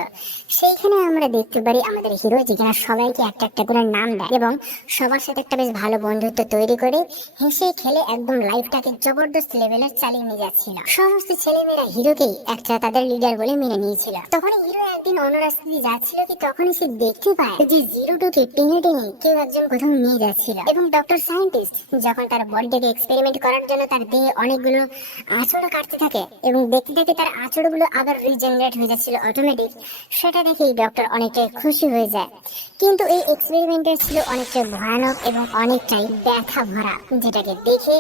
সেইখানে আমরা দেখতে পারি আমাদের হিরো যেখানে সবাইকে একটা একটা করে নাম দেয় এবং সবার সাথে একটা বেশ ভালো বন্ধুত্ব তৈরি করে হেসে খেলে একদম লাইফটাকে জবরদস্ত লেভেলের চালিয়ে নিয়ে যাচ্ছিল। সমস্ত ছেলেমেয়েরা হিরোকেই একটা তাদের লিডার বলে মেনে নিয়েছিল। তখন হিরো একদিন অন্য রাস্তা দিয়ে যাচ্ছিল কি তখনই সে দেখতে পায় যে জিরোটুকে টেনে টেনে কেউ একজন কোথাও নিয়ে যাচ্ছিল এবং ডক্টর সায়েন্টিস্ট যখন তার বডিটাকে এক্সপেরিমেন্ট করার জন্য তার দেহে অনেকগুলো আঁচড় কাটতে থাকে এবং দেখতে দেখতে তার আঁচড়গুলো আবার রিজেনারেট হয়ে যাচ্ছিল অটোমেটিক, সেটা দেখেই ডক্টর অনেকটাই খুশি হয়ে যায়। কিন্তু এই এক্সপেরিমেন্টের ছিল অনেকটা ভয়ানক এবং অনেকটাই ব্যথা ভরা, যেটাকে দেখে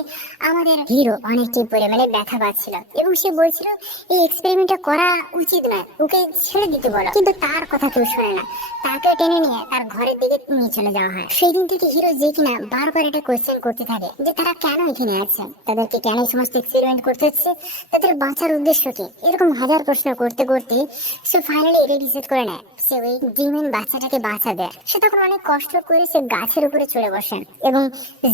আমাদের হিরো অনেকটাই পরিমাণে ব্যথা পাচ্ছিল এবং সে বলছিল এই এক্সপেরিমেন্টটা করা উচিত নয়, ওকে ছেড়ে দিতে বলো, কিন্তু তার কথা কেউ শোনে না, তাকে টেনে নিয়ে তার ঘরের দিকে নিয়ে চলে যাওয়া হয়। সেই দিন থেকে হিরো যে কিনা বারবার এটা কোয়েশ্চেন করতে থাকে যে তারা কেন এখানে আছে, তাদেরকে কেন এই সমস্ত এক্সপেরিমেন্ট করতে হচ্ছে, তাদের বাঁচার উদ্দেশ্য কি, এরকম হাজার প্রশ্ন করতে করতে সে ফাইনালি এটা ডিসাইড করে নেয় সে ওই ডিমেন বাচ্চাটাকে বাঁচাবে। সে তখন অনেক কষ্ট করে সে গাছের উপরে চলে বসেন এবং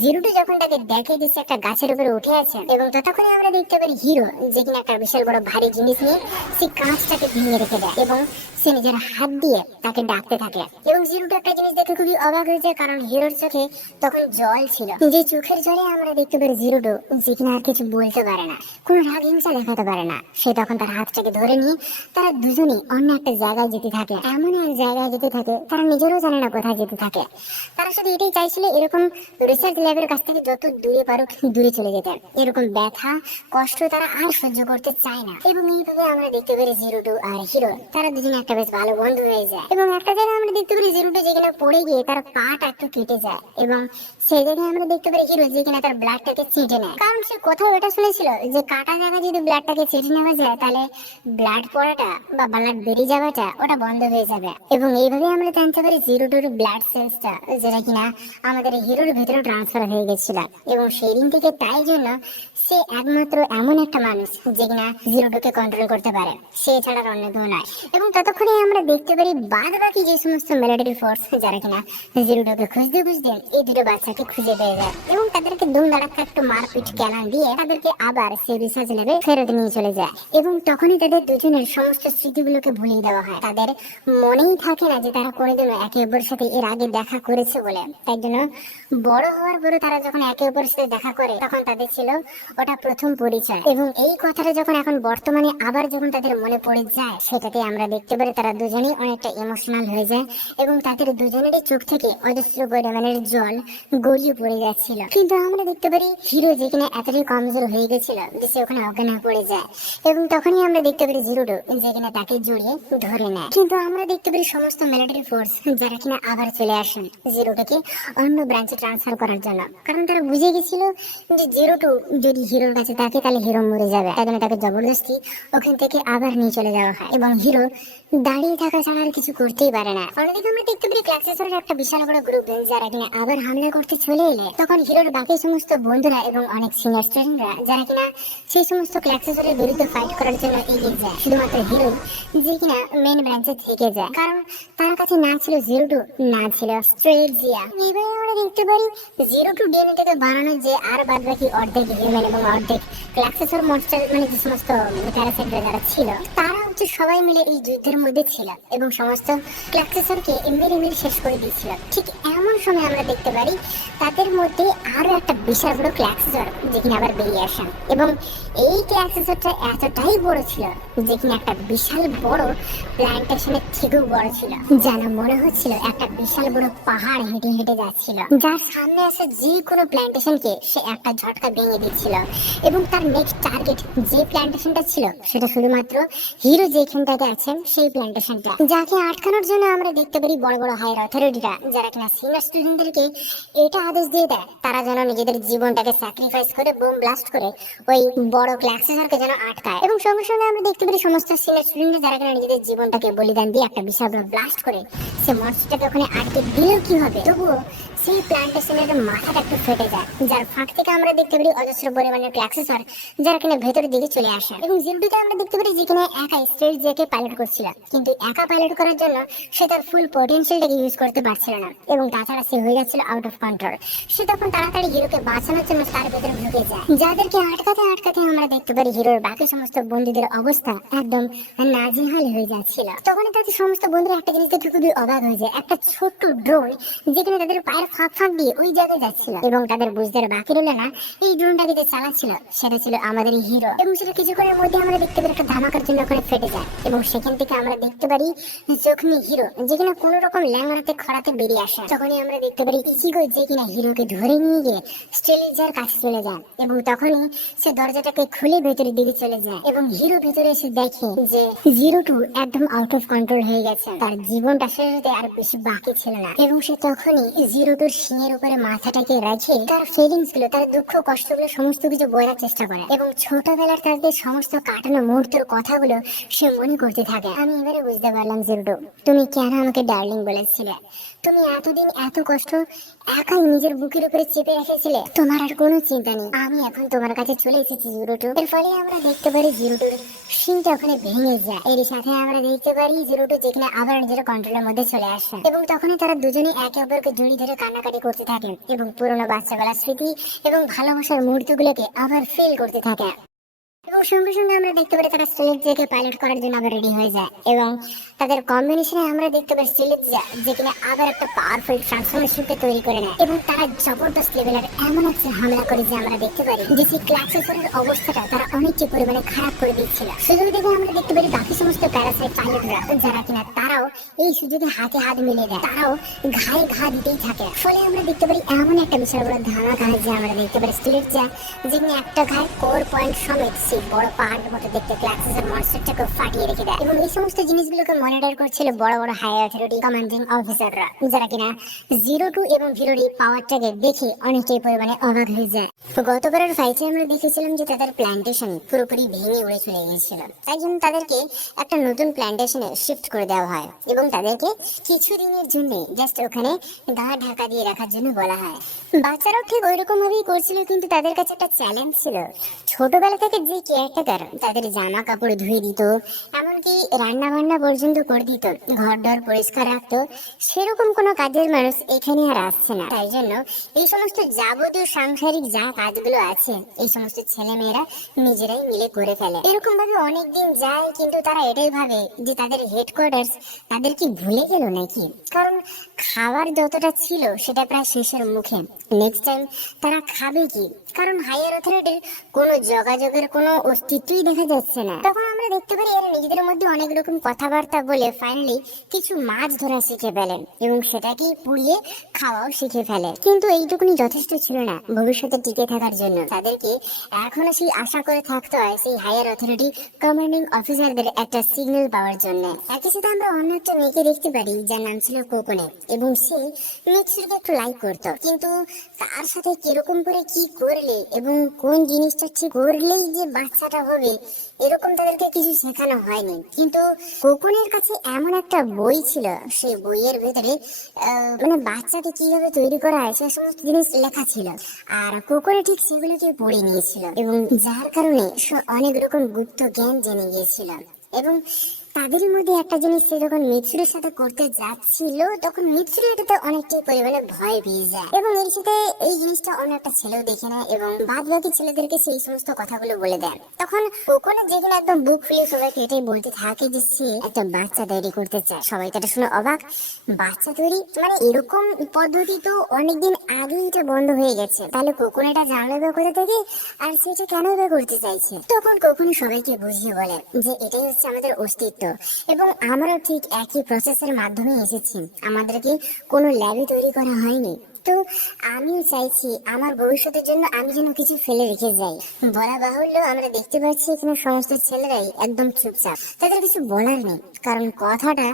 জিরোটু যখন তাকে দেখে দিচ্ছে একটা গাছের উপরে উঠে আছে এবং ততক্ষণে আমরা দেখতে পারি হিরো যে কিনা একটা বিশাল বড় ভারী জিনিস নিয়ে সে কাঁচটাকে ভেঙে রেখে দেয় এবং সে নিজের হাত দিয়ে তাকে ডাকতে থাকে। এবং জিরোটু একটা জিনিস দেখে খুবই অবাক হয়ে যায়, কারণ হিরোর চোখে তখন জল ছিল, যে চোখের জলে আমরা দেখতে পারি জিরোটু যে কিনা আর কিছু বলতে পারে না, কোনো রাগ হিংসা দেখাতে পারে না। সে তখন তার হাতটাকে ধরে নিয়ে তারা দুজনেই অন্য একটা জায়গায় যেতে থাকে, এমন এক জায়গায় যেতে থাকে তারা নিজেরও জানে না কোথায় যেতে থাকে। তারা শুধু এটাই চাইছিল এরকম রিসার্চ ল্যাবের কাছ থেকে যত দূরে পারুক দূরে চলে যেতে। এরকম ব্যথা কষ্ট তারা আর সহ্য করতে চায় না। এবং এইভাবে আমরা দেখতে পারি জিরোটু আর হিরো তারা দুজনে একটা বেশ ভালো বন্ধু হয়ে যায়। এবং একটা জায়গায় আমরা দেখতে পারি জিরোটু যেখানে পড়ে গিয়ে তার পাটা একটু কেটে যায়, এবং সেই জায়গায় আমরা দেখতে পারি হিরো যে কিনা তার ব্লাডটাকে চেটে নেয়, কারণ সে কোথাও এটা শুনেছিল যে কাটা জায়গায় যদি ব্লাডটাকে চেটে নেওয়া যায় তাহলে ব্লাড পড়াটা বা ব্লাড বেরিয়ে যাওয়াটা ওটা বন্ধ হয়ে যাবে। এবং এইভাবে আমরা জানতে পারি জিরোটুর ব্লাড সেলসটা যেটা কিনা আমাদের হিরোর ভিতরে ট্রান্সফার হয়ে গেছিল। এবং সেই দিন থেকে তাই জন্য সে একমাত্র এমন একটা মানুষ যে কিনা জিরোটুকে কন্ট্রোল করতে পারে, সে ছাড়া অন্য কেউ নয়। এবং ততক্ষণে আমরা দেখতে পারি বাদ বাকি যে সমস্ত মিলিটারি ফোর্স যারা কিনা জিরোটুকে খুঁজতে খুঁজতে এই দুটো বাচ্চাকে খুঁজে পেয়ে যায়, এবং তাদেরকে দুম দাঁড়াতে একটু মারপিট কেলান দিয়ে তাদেরকে আবার সেই রিসার্চ ল্যাবে ফেরত নিয়ে চলে যায়। এবং তখনই তাদের দুজনের সমস্ত স্মৃতিগুলোকে ভুলিয়ে দেওয়া হয়। তাদের মনেই থাকে না যে তারা কোনোদিনও একে অপরের সাথে এর আগে দেখা করেছে বলে। তাই জন্য বড় হওয়ার পরে তারা যখন একে অপরের সাথে দেখা করে তখন তাদের ছিল ওটা প্রথম পরিচয়। এবং এই কথাটা যখন এখন বর্তমানে আবার যখন তাদের মনে পড়ে যায় সেটাতে আমরা দেখতে পারি তারা দুজনেই অনেকটা ইমোশনাল হয়ে যায়, এবং তাদের দুজনেরই চোখ থেকে অজস্র পরিমাণের জল গড়িয়ে পড়ে যাচ্ছিল। কিন্তু আমরা দেখতে পারি হিরো যেখানে এতটাই কমজোর হয়ে গেছিল যে সে ওখানে অজ্ঞান হয়ে পড়ে যায়, এবং তখনই আমরা দেখতে পারি জিরোটু যেখানে তাকে জড়িয়ে ধরে নেয়। কিন্তু আমরা দেখতে পারি সমস্ত মিলিটারি ফোর্স যারা কিনা আবার চলে আসেন জিরোটুকে অন্য ব্রাঞ্চে ট্রান্সফার করার জন্য, কারণ তারা বুঝে গেছিল যে জিরোটু যদি হিরোর কাছে থাকে তাহলে হিরো মরে যাবে। তাই জন্য তাকে জবরদস্তি ওখান থেকে আবার নিয়ে চলে যাওয়া হয়, এবং হিরো দাঁড়িয়ে থাকা ছাড়া আর কিছু করতেই পারে না। অন্যদিকে আমরা দেখতে পারি ক্লাক্সেসরের একটা বিশাল বড় গ্রুপ যারা কিনা আবার হামলা করতে চলে এলে তখন হিরোর বাকি সমস্ত বন্ধুরা এবং অনেক সিনিয়র স্টুডেন্টরা যারা কিনা সেই সমস্ত ক্লাক্সেসরের বিরুদ্ধে ফাইট করার জন্য এগিয়ে যায়। শুধুমাত্র হিরো যে কিনা মেন ব্রাঞ্চে থেকে যায়, কারণ তার কাছে না ছিল জিরোটু না ছিল স্ট্রেট জিয়া। এবারে আমরা দেখতে পারি জিরোটু ডিএনএ থেকে বানানো যে আর বাদ বাকি অর্ধেক হিউম্যান এবং অর্ধেক ক্লাক্সেসর মনস্টার মানে যে সমস্ত প্যারাসাইটরা যারা ছিল তারা হচ্ছে সবাই মিলে এই যুদ্ধের মধ্যে ছিল এবং সমস্ত ক্লাক্সেসরকে মেরে মেরে শেষ করে দিয়েছিল। ঠিক এমন সময় আমরা দেখতে পারি তাদের মধ্যে আরো একটা বিশাল বড় ক্লাক্সেসর যেখানে আবার বেরিয়ে আসেন, এবং এই ক্লাক্সেসরটা এতটাই বড় ছিল যেখানে একটা বিশাল বড় প্ল্যান্টেশনের থেকেও বড় ছিল, যেন মনে হচ্ছিল একটা বিশাল বড় পাহাড় হেঁটে হেঁটে যাচ্ছিল, যার সামনে আসে যে কোনো প্ল্যান্টেশনকে সে একটা ঝটকা ভেঙে দিচ্ছিল। এবং তার নেক্সট টার্গেট যে প্ল্যান্টেশনটা ছিল সেটা শুধুমাত্র হিরো যেখানটাতে আছেন সেই প্ল্যান্টেশনটা, যাকে আটকানোর জন্য আমরা দেখতে পারি বড় বড় হায়ার অথরিটিরা যারা কিনা সিনিয়র স্টুডেন্টদেরকে এটা আদেশ দিয়ে দেয় তারা যেন নিজেদের জীবনটাকে স্যাক্রিফাইস করে বোম ব্লাস্ট করে ওই বড় ক্লাক্সেসরকে যেন আটকায়। এবং সঙ্গে সঙ্গে আমরা দেখতে পারি সমস্ত সিনিয়র স্টুডেন্ট যারা কিনা নিজেদের জীবনটাকে বলিদান দিয়ে একটা বিশাল বড় ব্লাস্ট করে সে মনস্টারটাকে ওখানে আটকে দিলেও কি হবে, তবুও সেই প্ল্যান্টেশনের মাথাটা একটু ফেটে যায়, যার ফাঁক থেকে আমরা দেখতে পারি অজস্র পরিমাণের ক্লাক্সেসর যারা কিনা ভেতরের দিকে চলে আসে। এবং জিরোটুকে আমরা দেখতে পারি যেখানে একা স্ট্রেট জিয়াকে পাইলট করছিল, কিন্তু একা পাইলট করার জন্য সে তার ফুল পটেনশিয়ালটাকে ইউজ করতে পারছিল না, এবং তাছাড়া সে হয়ে যাচ্ছিল আউট অফ কন্ট্রোল। সে তখন তাড়াতাড়ি হিরোকে বাঁচানোর জন্য তার ভেতরে ঢুকে যায়, যাদেরকে আটকাতে আটকাতে আমরা দেখতে পারি হিরোর বাকি সমস্ত বন্ধুদের অবস্থা একদম নাজেহাল হয়ে যাচ্ছিল। তখন তাদের সমস্ত বন্ধুরা একটা জিনিস দেখে খুবই অবাক হয়ে যায়, একটা ছোট্ট ড্রোন যেখানে তাদের পায়ের ফাঁক ফাঁক দিয়ে ওই জায়গায় যাচ্ছিল, এবং তাদের বুঝতে বাকি রইল না এই ড্রোনটাকে যে চালাচ্ছিল সেটা ছিল আমাদের হিরো। এবং সেটা কিছুক্ষণের মধ্যে আমরা দেখতে পারি একটা ধামাকার জন্য ওখানে ফেটে যায়, এবং সেখান থেকে আমরা দেখতে পারি জখমি হিরো যেখানে কোনো রকম ল্যাংড়াতে খরাতে বেরিয়ে আসে। তখনই আমরা দেখতে পারি ইচিগো যে কিনা হিরোকে ধরে নিয়ে গিয়ে স্টেলিজার কাছে চলে যায়, এবং তখনই সে দরজাটাকে খুলে ভেতরের দিকে চলে যায়, এবং হিরো ভেতরে এসে দেখে যে জিরোটু একদম আউট অফ কন্ট্রোল হয়ে গেছে, তার জীবনটা শেষ হতে আর বেশি বাকি ছিল না। এবং সে তখনই জিরোটুর শিঙের উপরে মাথাটাকে রেখে তার ফিলিংস গুলো তার দুঃখ কষ্টগুলো সমস্ত কিছু বোঝার চেষ্টা করে, এবং ছোটবেলার তাদের সমস্ত কাটানো মুহূর্তের কথাগুলো সে মনে করতে থাকে। আমি এবারে বুঝতে পারলাম জিরোটু, তুমি কেন আমাকে ডার্লিং বলেছিলে, তুমি এতদিন এত কষ্ট একাই নিজের বুকের উপরে চেপে রেখেছিলে, তোমার আর কোনো চিন্তা নেই, আমি এখন তোমার কাছে চলে এসেছি জিরোটু। এর ফলে আমরা দেখতে পারি জিরোটুর শিংটা ওখানে ভেঙে যায়, এর সাথে আমরা দেখতে পারি জিরোটু যেখানে আবার নিজের কন্ট্রোলের মধ্যে চলে আসে, এবং তখনই তারা দুজনে একে অপরকে জড়িয়ে ধরে কান্নাকাটি করতে থাকেন, এবং পুরোনো বাচ্চাবেলার স্মৃতি এবং ভালোবাসার মুহূর্তগুলোকে আবার ফিল করতে থাকে। এবং সঙ্গে সঙ্গে আমরা দেখতে পারি তারা সিলেটকে পাইলট করার জন্য আবার রেডি হয়ে যায় এবং তাদের কম্বিনেশনে আমরা দেখতে পাই সিলেট যে কিনা আবার একটা পাওয়ারফুল ট্রান্সফরমেশনকে তৈরি করে নেয় এবং তারা জবরদস্ত লেভেলের এমন একটা হামলা করে যে আমরা দেখতে পারি যে সেই ক্লাক্সেসরের অবস্থাটা তারা অনেকটা পরিমাণে খারাপ করে দিচ্ছিল। সুযোগ দেখে আমরা দেখতে পারি বাকি সমস্ত প্যারাসাইট পাইলটরা যারা কিনা তারাও এই সুযোগে হাতে হাত মিলিয়ে দেয়, তারাও ঘায়ে ঘা দিতেই থাকে। ফলে আমরা দেখতে পারি এমন একটা বিশাল বড় ধামাকা যে আমরা দেখতে পারি সিলেট যেখানে একটা ঘায়ের কোর পয়েন্ট সমেত সেই বড় পাহাড়ের মতো দেখতে ক্লাক্সেসের মনস্টারটাকে ফাটিয়ে রেখে দেয়। এবং এই সমস্ত জিনিসগুলোকে মনিটর করছিল বড় বড় হাই অথরিটি কমান্ডিং অফিসাররা, যারা কিনা 02 এবং ভিরোর পাওয়ারটাকে দেখে অনেকটাই পরিমাণে অবাক হয়ে যায়। তো গতবারের ফাইটে আমরা দেখেছিলাম যে তাদের প্ল্যান্টেশন পুরোপুরি ভেঙে উড়ে চলে গিয়েছিল, তাই জন্য তাদেরকে একটা নতুন প্ল্যান্টেশনে শিফট করে দেওয়া হয় এবং তাদেরকে কিছুদিনের জন্য জাস্ট ওখানে গা ঢাকা দিয়ে রাখার জন্য বলা হয়। বাচ্চারাও ঠিক ওইরকম ভাবেই করছিল, কিন্তু তাদের কাছে একটা চ্যালেঞ্জ ছিল। ছোটবেলা থেকে যে কেয়ারটেকার তাদের জামা কাপড় ধুয়ে দিত, এমনকি রান্না বান্না পর্যন্ত করে দিত, ঘর দর পরিষ্কার রাখতো, সেরকম কোনো কাজের মানুষ এখানে আর আসছে না। তাই জন্য এই সমস্ত যাবতীয় সাংসারিক যা কাজগুলো আছে এই সমস্ত ছেলে মেয়েরা নিজেরাই মিলে করে ফেলে। এরকম ভাবে অনেকদিন যায়, কিন্তু তারা এটাই ভাবে যে তাদের হেডকোয়ার্টার্স তাদের কি ভুলে গেল নাকি, কারণ খাবার যতটা ছিল সেটা প্রায় শেষের মুখে। নেক্সট টাইম তারা খাবে কি, কারণ হায়ার অথরিটির কোনো যোগাযোগের কোনো অস্তিত্বই দেখা যাচ্ছে না। তখন আমরা দেখতে পারি এরা নিজেদের মধ্যে অনেক রকম কথাবার্তা বলে ফাইনালি কিছু মাছ ধরা শিখে ফেলেন এবং সেটাকে পুড়িয়ে খাওয়াও শিখে ফেলে। কিন্তু এইটুকুনি যথেষ্ট ছিল না ভবিষ্যতে টিকে থাকার জন্য। তাদেরকে এখনো সেই আশা করে থাকতে হয় সেই হায়ার অথরিটি কমান্ডিং অফিসারদের একটা সিগন্যাল পাওয়ার জন্য। একই সাথে আমরা অন্য একটা মেয়েকে দেখতে পারি যার নাম ছিল কোকোনে, এবং সে মিৎসুকে একটু লাইক করতো, কিন্তু তার সাথে কিরকম করে কি করলে এবং কোন জিনিসটা ঠিক করলেই যে বাচ্চাটা হবে এরকম তাদেরকে কিছু শেখানো হয়নি। কিন্তু কোকোনের কাছে এমন একটা বই ছিল, সেই বইয়ের ভেতরে মানে বাচ্চাকে কিভাবে তৈরি করা হয় সে সমস্ত জিনিস লেখা ছিল, আর কোকোনে ঠিক সেগুলোকে পড়ে নিয়েছিল এবং যার কারণে সে অনেক রকম গুপ্ত জ্ঞান জেনে গিয়েছিল। এবং তাদের মধ্যে একটা জিনিস সে যখন মিৎসুরের সাথে করতে যাচ্ছিল তখন মিৎসুরি এটাতে অনেকটাই পরিমাণে ভয় পেয়ে যায়, এবং এর সাথে এই জিনিসটা অন্য একটা ছেলেও দেখে নেয় এবং বাদ বাকি ছেলেদেরকে সেই সমস্ত কথাগুলো বলে দেয়। তখন কোকোনে যেখানে একদম বুক ফুলিয়ে সবাইকে এটাই বলতে থাকে যে সে একটা বাচ্চা তৈরি করতে চায়। সবাই এটা শুনে অবাক, বাচ্চা তৈরি মানে এরকম পদ্ধতি তো অনেকদিন আগেই এটা বন্ধ হয়ে গেছে, তাহলে কোকোনে এটা জানলো বা কোথা থেকে, আর সেটা কেন বা করতে চাইছে। তখন কোকোনে সবাইকে বুঝিয়ে বলে যে এটাই হচ্ছে আমাদের অস্তিত্ব এবং আমরাও ঠিক একই প্রসেসের মাধ্যমে এসেছি, আমাদেরকে কোনো ল্যাবে তৈরি করা হয়নি। তো আমিও চাইছি আমার ভবিষ্যতের জন্য আমি যেন কিছু ফেলে রেখে যাই। বলা বাহুল্য আমরা দেখতে পাচ্ছি এখানে সমস্ত ছেলেরাই একদম চুপচাপ, তাদের কিছু বলার নেই, কারণ কথাটা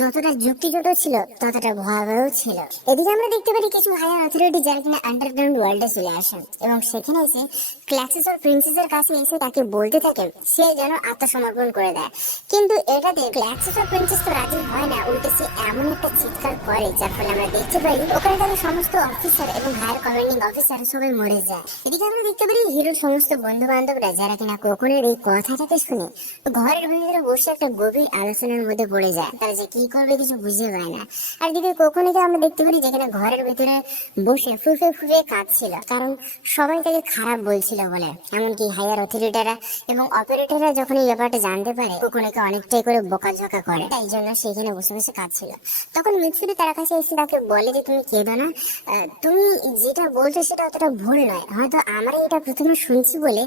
যতটা যুক্তিযুক্ত ছিল ততটা ভয়াবহ ছিল। এদিকে আমরা দেখতে পারি কিছু হায়ার অথরিটি যারা কিনা আন্ডারগ্রাউন্ড ওয়ার্ল্ডে চলে আসেন এবং সেখানে এসে ক্লাক্সেসর প্রিন্সেসের কাছে এসে তাকে বলতে থাকেন সে যেন আত্মসমর্পণ করে দেয়। কিন্তু এটাতে ক্লাক্সেসর প্রিন্সেস তো রাজি হয় না, উল্টে সে এমন একটা চিৎকার করে যার ফলে আমরা দেখতে পাই ওখানে তাদের সমস্ত অফিসার এবং হায়ার কমান্ডিং অফিসার সবাই মরে যায়। এদিকে আমরা দেখতে পারি হিরোর সমস্ত বন্ধু বান্ধবরা যারা কিনা কোকোনের এই কথাটাকে শুনে ঘরের ভিতরে বসে একটা গভীর আলোচনার মধ্যে পড়ে যায়, তারা যে কি করবে কিছু বুঝে পায় না। আর এদিকে কোকোনেকে আমরা দেখতে পারি যেখানে ঘরের ভিতরে বসে ফুফে ফুফে কাঁদছিল, কারণ সবাই তাকে খারাপ বলছিল বলে। এমনকি হায়ার অথরিটিরা এবং অপারেটররা যখন এই ব্যাপারটা জানতে পারে কোকোনেকে অনেকটাই করে বোকাঝোকা করে, তাই জন্য সেখানে বসে বসে কাঁদছিল। তখন মিৎসুরি তার কাছে এসে তাকে বলে যে তুমি কেঁদো না, তুমি যেটা বলছো সেটা অতটা ভুল নয়, হয়তো আমরা এটা প্রথমে শুনছি বলে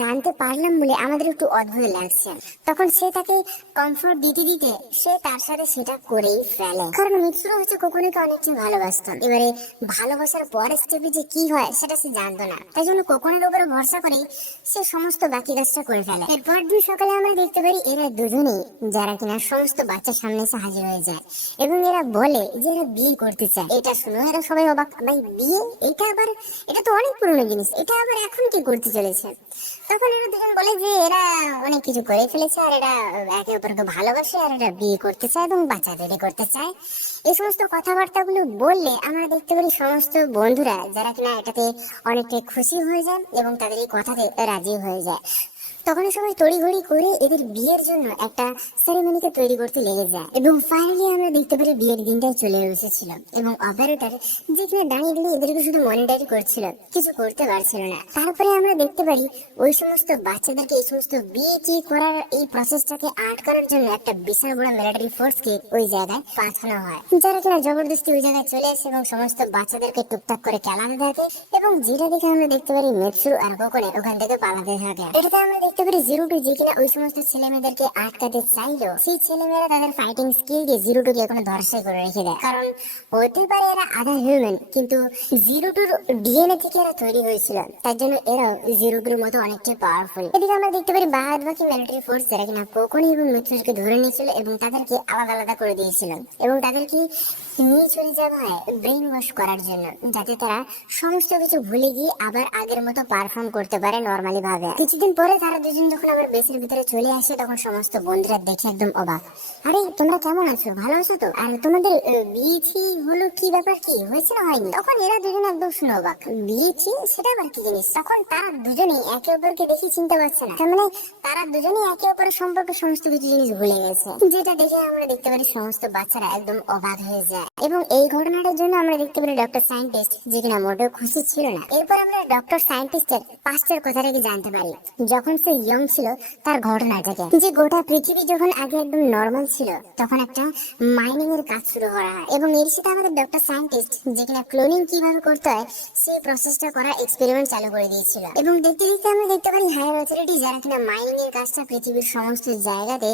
জানতে পারলাম বলে আমাদের একটু অদ্ভুত লাগছে। তখন সে তাকে কমফোর্ট দিতে দিতে সে তার সাথে সেটা করেই ফেলে, কারণ মিৎসুরো হচ্ছে কোকোনেকে অনেকটাই ভালোবাসত। এবারে ভালোবাসার পরের স্টেপে যে কি হয় সেটা সে জানতো না, তাই জন্য কোকোনের উপরে ভরসা করেই সে সমস্ত বাকি কাজটা করে ফেলে। এরপর দিন সকালে আমরা দেখতে পারি এরা দুজনেই যারা কিনা সমস্ত বাচ্চার সামনে এসে হাজির হয়ে যায় এবং এরা বলে যে এরা বিয়ে করতে চায়। এটা শুনে এরা সবাই অবাক, ভাই বিয়ে, এটা তো অনেক পুরনো জিনিস, এটা আবার এখন কি করতে চলেছে। তখন এরা দুজন বলে যে এরা অনেক কিছু করে ফেলেছে আর এরা একে অপরকে ভালোবাসে আর এরা বিয়ে করতে চায় এবং বাচ্চা তৈরি করতে চায়। এই সমস্ত কথাবার্তাগুলো বললে আমরা দেখতে পারি সমস্ত বন্ধুরা যারা কিনা এটাতে অনেকটাই খুশি হয়ে যায় এবং তাদের এই কথাতে রাজি হয়ে যায়। তখন সবাই তড়িঘড়ি করে এদের বিয়ের জন্য একটা সেরেমনিকে তৈরি করতে লেগে যায় এবং ফাইনালি আমরা দেখতে পারি বিয়ের দিনটাই চলে এসেছিল এবং অপারেটর যেখানে দাঁড়িয়ে দাঁড়িয়ে এদেরকে শুধু মনিটরি করছিল, কিছু করতে পারছিল না। তারপরে আমরা দেখতে পারি ওই সমস্ত বাচ্চাদেরকে এই সমস্ত বিয়ে কি করার এই প্রসেসটাকে আটকানোর জন্য একটা বিশাল বড় মিলিটারি ফোর্সকে ওই জায়গায় পাঠানো হয়, যারা কিনা জবরদস্তি ওই জায়গায় চলে আসে এবং সমস্ত বাচ্চাদেরকে টুকটাক করে খেলাতে থাকে এবং যেটা দেখে আমরা দেখতে পারি মেট্রু আর কোকোনে ওখান থেকে পালাতে থাকে। এটাতে আমরা দেখতে পারি জিরো-টু যে কিনা ওই সমস্ত ছেলে মেয়েদেরকে আটকাতে চাইলো, সেই ছেলেমেয়েরা তাদের ফাইটিং স্কিল দিয়ে জিরো-টুকে এখনো ধর্ষাই করে রেখে দেয়, কারণ হতে পারে এরা আধা হিউম্যান কিন্তু জিরো-টুর ডিএনএ থেকে এরা তৈরি হয়েছিল, তার জন্য এরাও জিরো-টুর মতো অনেকটাই পাওয়ারফুল। এদিকে আমরা দেখতে পারি বাদ বাকি মিলিটারি ফোর্স যারা কিনা কোকোনি এবং মেট্রুকে ধরে নিয়েছিল এবং তাদেরকে আলাদা আলাদা করে দিয়েছিল এবং তাদেরকে নিয়ে চলে যাওয়া হয় ব্রেন ওয়াশ করার জন্য, যাতে তারা সমস্ত কিছু ভুলে গিয়ে আবার আগের মতো পারফর্ম করতে পারে নরমালি ভাবে। কিছুদিন পরে তারা দুজন যখন আবার বেসের ভিতরে চলে আসে তখন সমস্ত বন্ধুরা দেখে একদম অবাক, আরে তোমরা কেমন আছো, ভালো আছো তো, আর তোমাদের বিয়ে হলো কি ব্যাপার, কি হয়েছে না হয়নি? তখন এরা দুজন একদম শুনে অবাক, বিয়ে সেটা আবার কি জিনিস? তখন তারা দুজনেই একে অপরকে দেখে চিনতে পারছে না, তার মানে তারা দুজনেই একে অপরের সম্পর্কে সমস্ত কিছু জিনিস ভুলে গেছে, যেটা দেখে আমরা দেখতে পারি সমস্ত বাচ্চারা একদম অবাক হয়ে যায়। এবং এই ঘটনাটার জন্য আমরা দেখতে পারি ডক্টর সায়েন্টিস্ট যে কিনা মোটেও খুশি ছিল না। এরপর আমরা ডক্টর সায়েন্টিস্টের পাস্টের কথাটাকে জানতে পারি, যখন সে ইয়ং ছিল তার ঘটনাটাকে, যে গোটা পৃথিবী যখন আগে একদম নর্মাল ছিল তখন একটা মাইনিং এর কাজ শুরু করা হয় এবং এর সাথে আমাদের ডক্টর সায়েন্টিস্ট যে কিনা ক্লোনিং কিভাবে করতে হয় সেই প্রসেসটা করা এক্সপেরিমেন্ট চালু করে দিয়েছিল এবং দেখতে দেখতে আমরা দেখতে পারি হায়ার অথরিটি যারা কিনা মাইনিং এর কাজটা পৃথিবীর সমস্ত জায়গাতে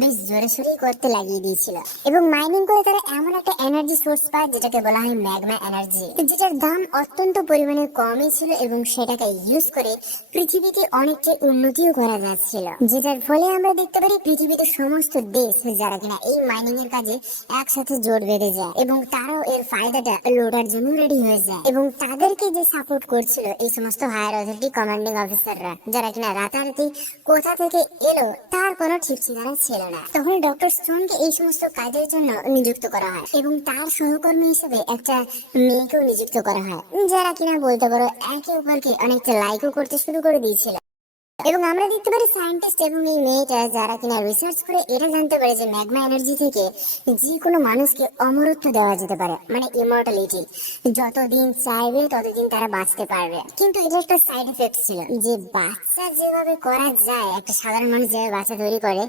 বেশ জোরে সোরেই করতে লাগিয়ে দিয়েছিল এবং মাইনিং করে তারা এমন একটা এনার্জি সোর্স পায় যেটাকে বলা হয় ম্যাগমা এনার্জি, যেটার দাম অত্যন্ত পরিমাণে কমই ছিল এবং সেটাকে ইউজ করে পৃথিবীতে অনেকটা উন্নতিও করা যাচ্ছিল, যেটার ফলে আমরা দেখতে পারি পৃথিবীতে সমস্ত দেশ যারা কিনা এই মাইনিং এর কাজে একসাথে জোট বেঁধে যায় এবং তারাও এর ফায়দাটা লোটার জন্য রেডি হয়ে যায় এবং তাদেরকে যে সাপোর্ট করছিল এই সমস্ত হায়ার অথরিটি কমান্ডিং অফিসাররা যারা কিনা রাতারাতি কোথা থেকে এলো তার কোনো ঠিক ঠিকানা ছিল না। তখন ডক্টর স্টোনকে এই সমস্ত কাজের জন্য নিযুক্ত করা হয় এবং তার সহকর্মী হিসেবে একটা মেয়েকেও নিযুক্ত করা হয়, যারা কিনা বলতে পারো একে অপরকে অনেকটা লাইকও করতে শুরু করে দিয়েছিল। এবং আমরা দেখতে পারি সায়েন্টিস্ট এবং এই মেয়েটা যারা কিনা রিসার্চ করে এটা জানতে পারে যে ম্যাগমা এনার্জি থেকে যে কোনো মানুষকে অমরত্ব দেওয়া যেতে পারে, মানে ইমর্টালিটি, যতদিন চাইবে ততদিন তারা বাঁচতে পারবে। কিন্তু এটা একটা সাইড এফেক্ট ছিল, যে বাচ্চা যেভাবে করা যায় একটা সাধারণ মানুষ যেভাবে বাচ্চা তৈরি করে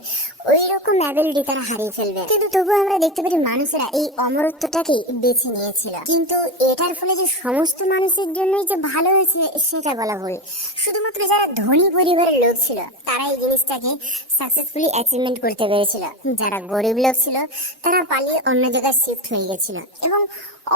ওই রকম অ্যাবিলিটি তারা হারিয়ে ফেলবে, কিন্তু তবুও আমরা দেখতে পারি মানুষেরা এই অমরত্বটাকেই বেছে নিয়েছিল। কিন্তু এটার ফলে যে সমস্ত মানুষের জন্যই যে ভালো হয়েছে সেটা বলা ভুল, শুধুমাত্র যারা ধনী পরিবারের লোক ছিল তারা এই জিনিসটাকে সাকসেসফুলি অ্যাচিভমেন্ট করতে পেরেছিল, যারা গরিব লোক ছিল তারা পালিয়ে অন্য জায়গায় শিফট হয়ে গেছিল এবং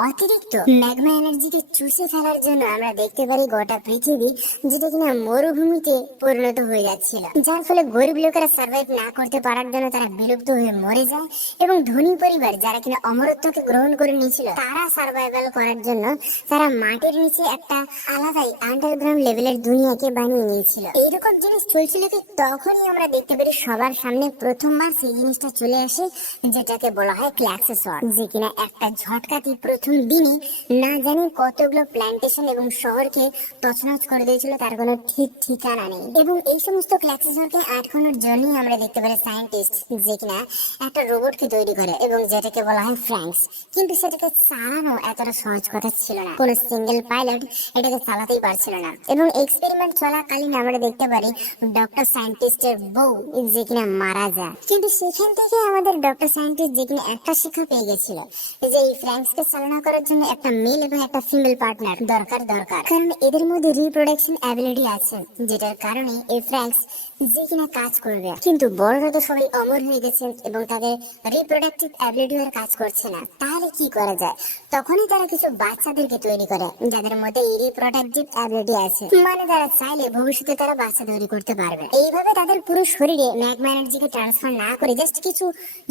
অতিরিক্ত ম্যাগমা এনার্জিকে চুষে ফেলার জন্য আমরা দেখতে পারি গোটা পৃথিবী যেটা কিনা মরুভূমিতে পরিণত হয়ে যাচ্ছিল, যার ফলে গরিব লোকেরা সার্ভাইভ না করতে পারার জন্য তারা বিলুপ্ত হয়ে মরে যায় এবং ধনী পরিবার যারা কিনা অমরত্বকে গ্রহণ করে নিয়েছিল তারা সার্ভাইভাল করার জন্য তারা মাটির নিচে একটা আলাদাই আন্ডারগ্রাউন্ড লেভেলের দুনিয়াকে বানিয়ে নিয়েছিল। এইরকম জিনিস চলছিল কি তখনই আমরা দেখতে পারি সবার সামনে প্রথমবার সেই জিনিসটা চলে আসে যেটাকে বলা হয় ক্ল্যাক্সেসর, যে কিনা একটা ঝটকাতে প্রথম দিনে না জানি কতগুলো প্ল্যান্টেশন এবং শহরকে তছনছ করে দিয়েছিল, তার কোনো ঠিক ঠিকানা নেই। এবং এই সমস্ত ক্ল্যাক্সেসরকে আটকানোর জন্যই আমরা দেখতে পারি সায়েন্টিস্ট যে কিনা একটা রোবটকে তৈরি করে এবং যেটাকে বলা হয় ফ্র্যাঙ্কস, কিন্তু সেটাকে চালানো এতটা সহজ কথা ছিল না, কোনো সিঙ্গেল পাইলট এটাকে চালাতেই পারছিল না। এবং এক্সপেরিমেন্ট চলাকালীন আমরা দেখতে পারি ডক্টর সায়েন্টিস্টের বউ যে কিনা মারা যায়, কিন্তু সেখান থেকে আমাদের ডক্টর সায়েন্টিস্ট যে কিনা একটা শিক্ষা পেয়ে গেছিল যে এই ফ্র্যাঙ্কসকে চালনা করার জন্য একটা মেল এবং একটা ফিমেল পার্টনার দরকার, কারণ এদের মধ্যে রিপ্রোডাকশন অ্যাবিলিটি আছে, যেটার কারণে এই ফ্র্যাঙ্কস যে কিনা কাজ করবে। কিন্তু বড়রা তো সবাই অমর হয়ে গেছেন এবং তাদের রিপ্রোডাক্টিভ অ্যাবিলিটি আর কাজ করছে না, তাহলে কি করা যায়? তখনই তারা কিছু বাচ্চাদেরকে তৈরি করে যাদের মধ্যে রিপ্রোডাক্টিভ অ্যাবিলিটি আছে, মানে তারা চাইলে ভবিষ্যতে তারা বাচ্চা তৈরি করতে পারবে। এইভাবে তাদের পুরো শরীরে ম্যাগমা এনার্জিকে ট্রান্সফার না করে জাস্ট কিছু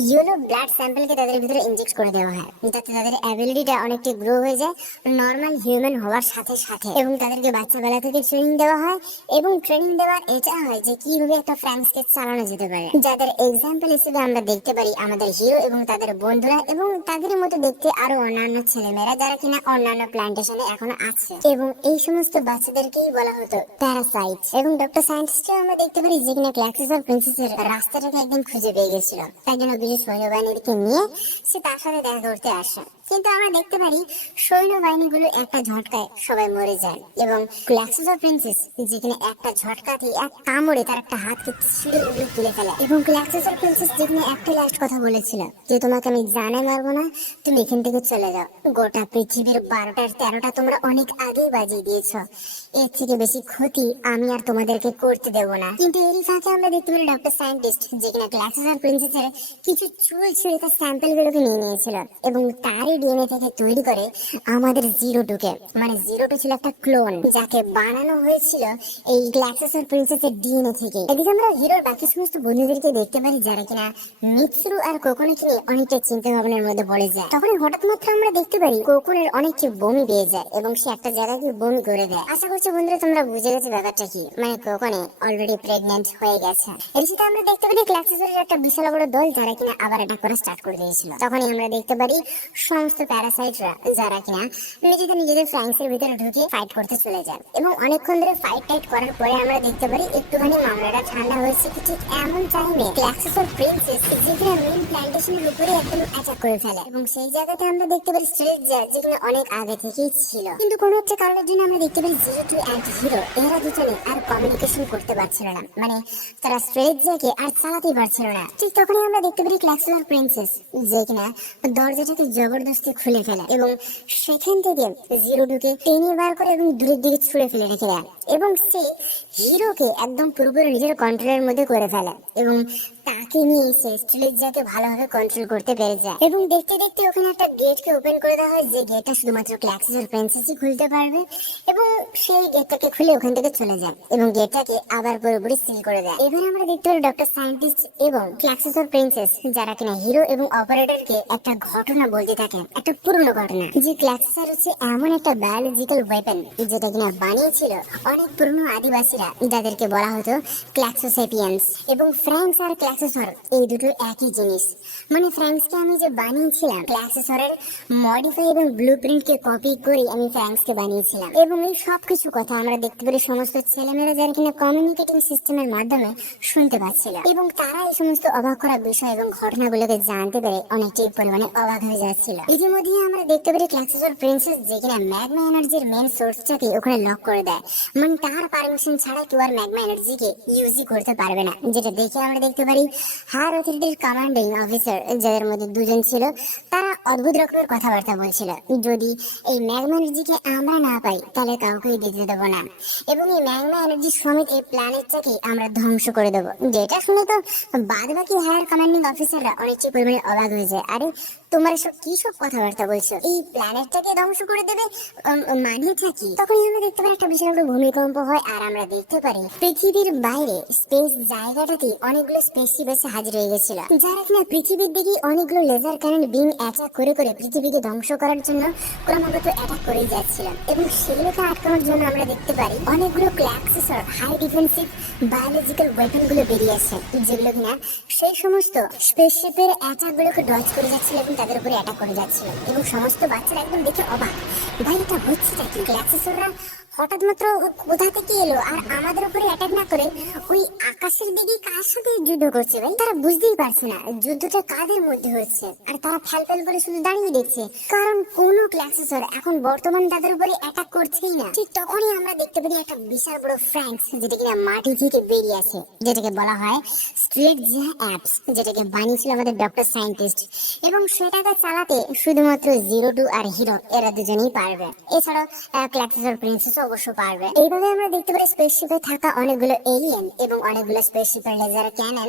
ইয়েলো ব্লাড স্যাম্পলকে তাদের ভিতরে ইনজেক্ট করে দেওয়া হয়, যাতে তাদের অ্যাবিলিটিটা অনেকটা গ্রো হয়ে যায় নর্মাল হিউম্যান হওয়ার সাথে সাথে। এবং তাদেরকে বাচ্চাবেলা থেকে ট্রেনিং দেওয়া হয় এবং ট্রেনিং দেওয়ার এটা হয় যে কিভাবে একটা ফ্র্যাঙ্কসকে চালানো যেতে পারে, যাদের এক্সাম্পল হিসেবে আমরা দেখতে পারি আমাদের হিরো এবং তাদের বন্ধুরা এবং তাদের মতো দেখতে আরো অন্যান্য ছেলেমেয়েরা যারা কিনা অন্যান্য প্ল্যান্টেশনে এখনো আছে। এবং এই সমস্ত বাচ্চাদেরকেই বলা হতো প্যারাসাইট। এবং ডক্টর সায়েন্টিস্টরা আমরা দেখতে পারি যে কিনা ক্লাক্সিস অফ প্রিন্সেসের রাস্তাটাকে একদম খুঁজে পেয়ে গেছিল, তাই জন্য কিছু সৈন্যবাহিনীকে নিয়ে সে তার সাথে দেখা করতে আসে। কিন্তু আমরা দেখতে পারি সৈন্যবাহিনীগুলো একটা ঝটকায় সবাই মরে যায় এবং ক্লাক্সিস অফ প্রিন্সেস যে কিনা একটা ঝটকাতে এক কামড়ে তার একটা হাতকে ছিঁড়ে উপরে তুলে ফেলে। এবং ক্লাক্সিস অফ প্রিন্সেস যে কিনা একটা লাস্ট কথা বলেছিল যে তোমাকে আমি জানে মারবো না, তুমি এখান থেকে চলে যাও। গোটা পৃথিবীর 12টার 13টা তোমরা অনেক আগেই বাজিয়ে দিয়েছ, এর থেকে বেশি ক্ষতি আমি আর তোমাদেরকে করতে দেবো না। কিন্তু এরই ফাঁকে আমরা দেখতে পারি ডক্টর সায়েন্টিস্ট যে কিনা ক্লাক্সিস অফ প্রিন্সেসের কিছু চুল ছিঁড়ে তার স্যাম্পল গুলোকে নিয়ে নিয়েছিল এবং তারই ডিএনএ থেকে তৈরি করে আমাদের জিরো-2কে। মানে জিরো-2 ছিল একটা ক্লোন যাকে বানানো হয়েছিল এই ক্লাক্সিস অফ প্রিন্সেসের ডিএনএ থেকে। এদিকে আমরা হিরোর বাকি সমস্ত বন্ধুদেরকে দেখতে পারি যারা কিনা মিৎসুরু আর কোকোনোকে নিয়ে অনেকটা চিন্তা ভাবনার মধ্যে পড়ে যায়। তখন হঠাৎ মাত্র আমরা দেখতে পারি কোকোনের অনেক বমি পেয়ে যায় এবং সে একটা জায়গায় গিয়ে বমি করে দেয়। আশা করছি বন্ধুরা তোমরা বুঝে গেছো ব্যাপারটা কি, মানে কোকোনে অলরেডি প্রেগন্যান্ট হয়ে গেছে। এর সাথে আমরা দেখতে পারি ক্লাক্সিসের একটা বিশাল বড় দল যারা কিনা আবার অ্যাটাক করা স্টার্ট করে দিয়েছিল। তখনই আমরা দেখতে পারি সমস্ত প্যারাসাইটরা যারা কিনা নিজেদের ফ্রাঙ্কসের ভিতরে ঢুকে ফাইট করতে চলে যায় এবং অনেকক্ষণ ধরে ফাইট টাইট করার পরে আমরা দেখতে পারি একটুখানি মামলাটা ঠান্ডা হয়েছে। ঠিক এমন টাইমে ক্লাক্সিস অফ প্রিন্সেস যে কিনা মেইন প্ল্যান্টেশনের উপরে একদম অ্যাটাক করে ফেলে এবং সেই জায়গাতে আমরা দেখতে পারি স্ট্রেটজার যে কিনা অনেক আগে থেকেই ছিল। কিন্তু কোনো একটা কারণের জন্য আমরা দেখতে পারি জিরো-2 এন্ড হিরো এরা দুজনে আর কমিউনিকেশন করতে পারছিল না, মানে তারা স্ট্রেটজারকে আর চালাতেই পারছিল না। ঠিক তখনই আমরা দেখতে পারি ক্লাক্সিস অফ প্রিন্সেস যে কিনা দরজাটাকে জবরদস্তি খুলে ফেলে এবং সেখান থেকে জিরো-2কে টেনে বার করে এবং দূরের দিকে ছুঁড়ে ফেলে রেখে দেয় এবং সে হিরোকে একদম পুরোপুরি নিজের কন্ট্রোলের মধ্যে করে ফেলে এবং তাকে নিয়ে সে স্ট্রেটজারকে ভালোভাবে কন্ট্রোল করতে পেরে যায়। এবং দেখতে দেখতে ওখানে একটা গেটকে ওপেন করে দেওয়া হয় যে গেটটা শুধুমাত্র ক্লাক্সিস অফ প্রিন্সেসই খুলতে পারবে এবং সেই গেটটাকে খুলে ওখান থেকে চলে যায় এবং গেটটাকে আবার পুরোপুরি সিল করে দেয়। এবার আমরা দেখতে পারি ডক্টর সায়েন্টিস্ট এবং ক্লাক্সিস অফ প্রিন্সেস যারা কিনা হিরো এবং অপারেটরকে একটা ঘটনা বলতে থাকে, একটা পুরনো ঘটনা যে ক্লাক্সিস হচ্ছে এমন একটা বায়োলজিক্যাল ওয়েপন যেটা কিনা বানিয়েছিল অনেক পুরনো আদিবাসীরা যাদেরকে বলা হতো ক্লাক্সোসেপিয়ান্স। এবং ফ্র্যাঙ্কস আর ক্লাক্সিসর এই দুটো একই জিনিস, মানে ফ্র্যাঙ্কসকে আমি যে বানিয়েছিলাম ক্লাক্সিসরের মডিফাই এবং ব্লুপ্রিন্টকে কপি করে আমি ফ্র্যাঙ্কসকে বানিয়েছিলাম। এবং এই সব কিছু কথা আমরা দেখতে পারি সমস্ত ছেলেমেয়েরা যারা কিনা কমিউনিকেটিং সিস্টেমের মাধ্যমে শুনতে পাচ্ছিল এবং তারা এই সমস্ত অবাক করা বিষয় এবং ঘটনাগুলোকে জানতে পেরে অনেকটাই পরিমাণে অবাক হয়ে যাচ্ছিল। ইতিমধ্যে আমরা দেখতে পারি ক্লাক্সিস অফ প্রিন্সেস যে কিনা ম্যাগমা এনার্জির মেন সোর্সটাকে ওখানে লক করে দেয়, মানে তার পারমিশন ছাড়া কেউ আর ম্যাগমা এনার্জিকে ইউজই করতে পারবে না। যেটা দেখে আমরা দেখতে পারি হায়ার অথরিটির কমান্ডিং অফিসার যাদের মধ্যে দুজন ছিল তারা অদ্ভুত রকমের কথাবার্তা বলছিল, যদি এই ম্যাগমা এনার্জিকে আমরা না পাই তাহলে কাউকেই দিতে দেবো না এবং এই ম্যাগমা এনার্জি সমেত এই প্ল্যানেটটাকে আমরা ধ্বংস করে দেবো। যেটা শুনে তো বাদ বাকি হায়ার কমান্ডিং অফিসাররা অনেকটাই পরিমাণে অবাক হয়ে যায়, আরে তোমরা সব কি সব কথাবার্তা বলছো, এই প্ল্যানেটটাকে ধ্বংস করে দেবে মানেটা কি? তখনই আমরা দেখতে পারি একটা বিশাল ভূমিকম্প হয় আর আমরা দেখতে পারি পৃথিবীর বাইরে স্পেস জায়গাটাতে অনেকগুলো স্পেসশিপ এসে হাজির হয়ে গেছিল যারা কিনা পৃথিবীর দিকে অনেকগুলো লেজার ক্যানন বিম অ্যাটাক করে করে পৃথিবীকে ধ্বংস করার জন্য ক্রমাগত অ্যাটাক করেই যাচ্ছিল। এবং সেগুলোকে আটকানোর জন্য আমরা দেখতে পারি অনেকগুলো ক্লাক্সিসর হাই ডিফেন্সিভ বায়োলজিক্যাল ওয়েপন গুলো বেরিয়ে আসে যেগুলো কিনা সেই সমস্ত স্পেসশিপের অ্যাটাক গুলোকে ডজ করে যাচ্ছিল এবং তাদের উপরে অ্যাটাক করে যাচ্ছিল। এবং সমস্ত বাচ্চারা একদম দেখে অবাক, ভাই এটা হচ্ছেটা কি? ক্লাক্সিসররা হঠাৎ মাত্র কোথা থেকে এলো আর আমাদের উপরে অ্যাটাক না করে ওই আকাশের দিকে কার সাথে যুদ্ধ করছে? ভাই তারা বুঝতেই পারছে না যুদ্ধটা কাদের মধ্যে হচ্ছে আর তারা ফ্যাল করে শুধু দাঁড়িয়ে দেখছে, কারণ কোনো ক্লাক্সিসর এখন বর্তমান তাদের উপরে অ্যাটাক করছেই না। ঠিক তখনই আমরা দেখতে পারি একটা বিশাল বড় ফ্র্যাঙ্কস যেটা কিনা মাটি থেকে বেরিয়ে আসে, যেটাকে বলা হয় স্ট্রেটজার অ্যাপস, যেটাকে বানিয়েছিল আমাদের ডক্টর সায়েন্টিস্ট এবং সেটাকে চালাতে শুধুমাত্র জিরো-2 আর হিরো এরা দুজনেই পারবে, এছাড়াও ক্লাক্সিসর প্রিন্সেস অবশ্য পারবে। এইভাবে আমরা দেখতে পারি স্পেসশিপে থাকা অনেকগুলো এলিয়েন এবং অনেকগুলো স্পেসশিপের লেজার ক্যানন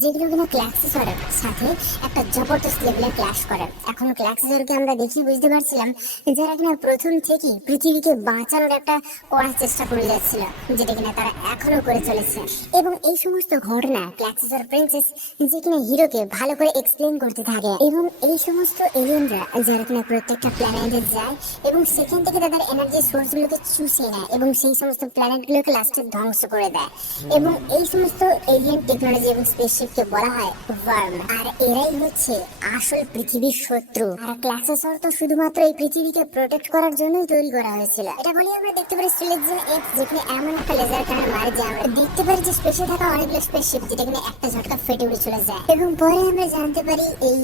যেগুলো কিনা ক্লাক্সিসরের সাথে একটা জবরদস্ত লেভেলে ক্ল্যাশ করে। এখন ক্লাক্সিসরকে আমরা দেখি বুঝতে পারছিলাম যারা কিনা প্রথম থেকেই পৃথিবীকে বাঁচানোর একটা করার চেষ্টা করে যাচ্ছিল, যেটা কিনা তারা এখনো করে চলেছে। এবং এই সমস্ত ঘটনা ক্লাক্সিসর প্রিন্সেস যে কিনা হিরোকে ভালো করে এক্সপ্লেন করতে থাকে এবং এই সমস্ত এলিয়েনরা যারা কিনা প্রত্যেকটা প্ল্যানেটে যায় এবং সেখান থেকে তাদের এনার্জি সোর্সগুলোকে চুষে গুছিয়ে নেয় এবং সেই সমস্ত প্ল্যানেট গুলোকে লাস্টে ধ্বংস করে দেয়। এবং এই সমস্ত এলিয়েন টেকনোলজি এবং স্পেসশিপকে বলা হয় ওয়ার্ম। আর এরাই হচ্ছে আসল পৃথিবীর শত্রু। আর ক্লাক্সোসর তো শুধুমাত্র এই পৃথিবীকে প্রোটেক্ট করার জন্যই তৈরি করা হয়েছিল। এটা বলি আমরা দেখতে পারি সিলেকশন এফ, যেখানে এমন একটা লেজার কার মারে যে আমরা দেখতে পারি যে স্পেসে থাকা অনেকগুলো স্পেসশিপ যেটা কিনা একটা ঝটকা ফেটে উড়ে চলে যায়। এবং পরে আমরা জানতে পারি এই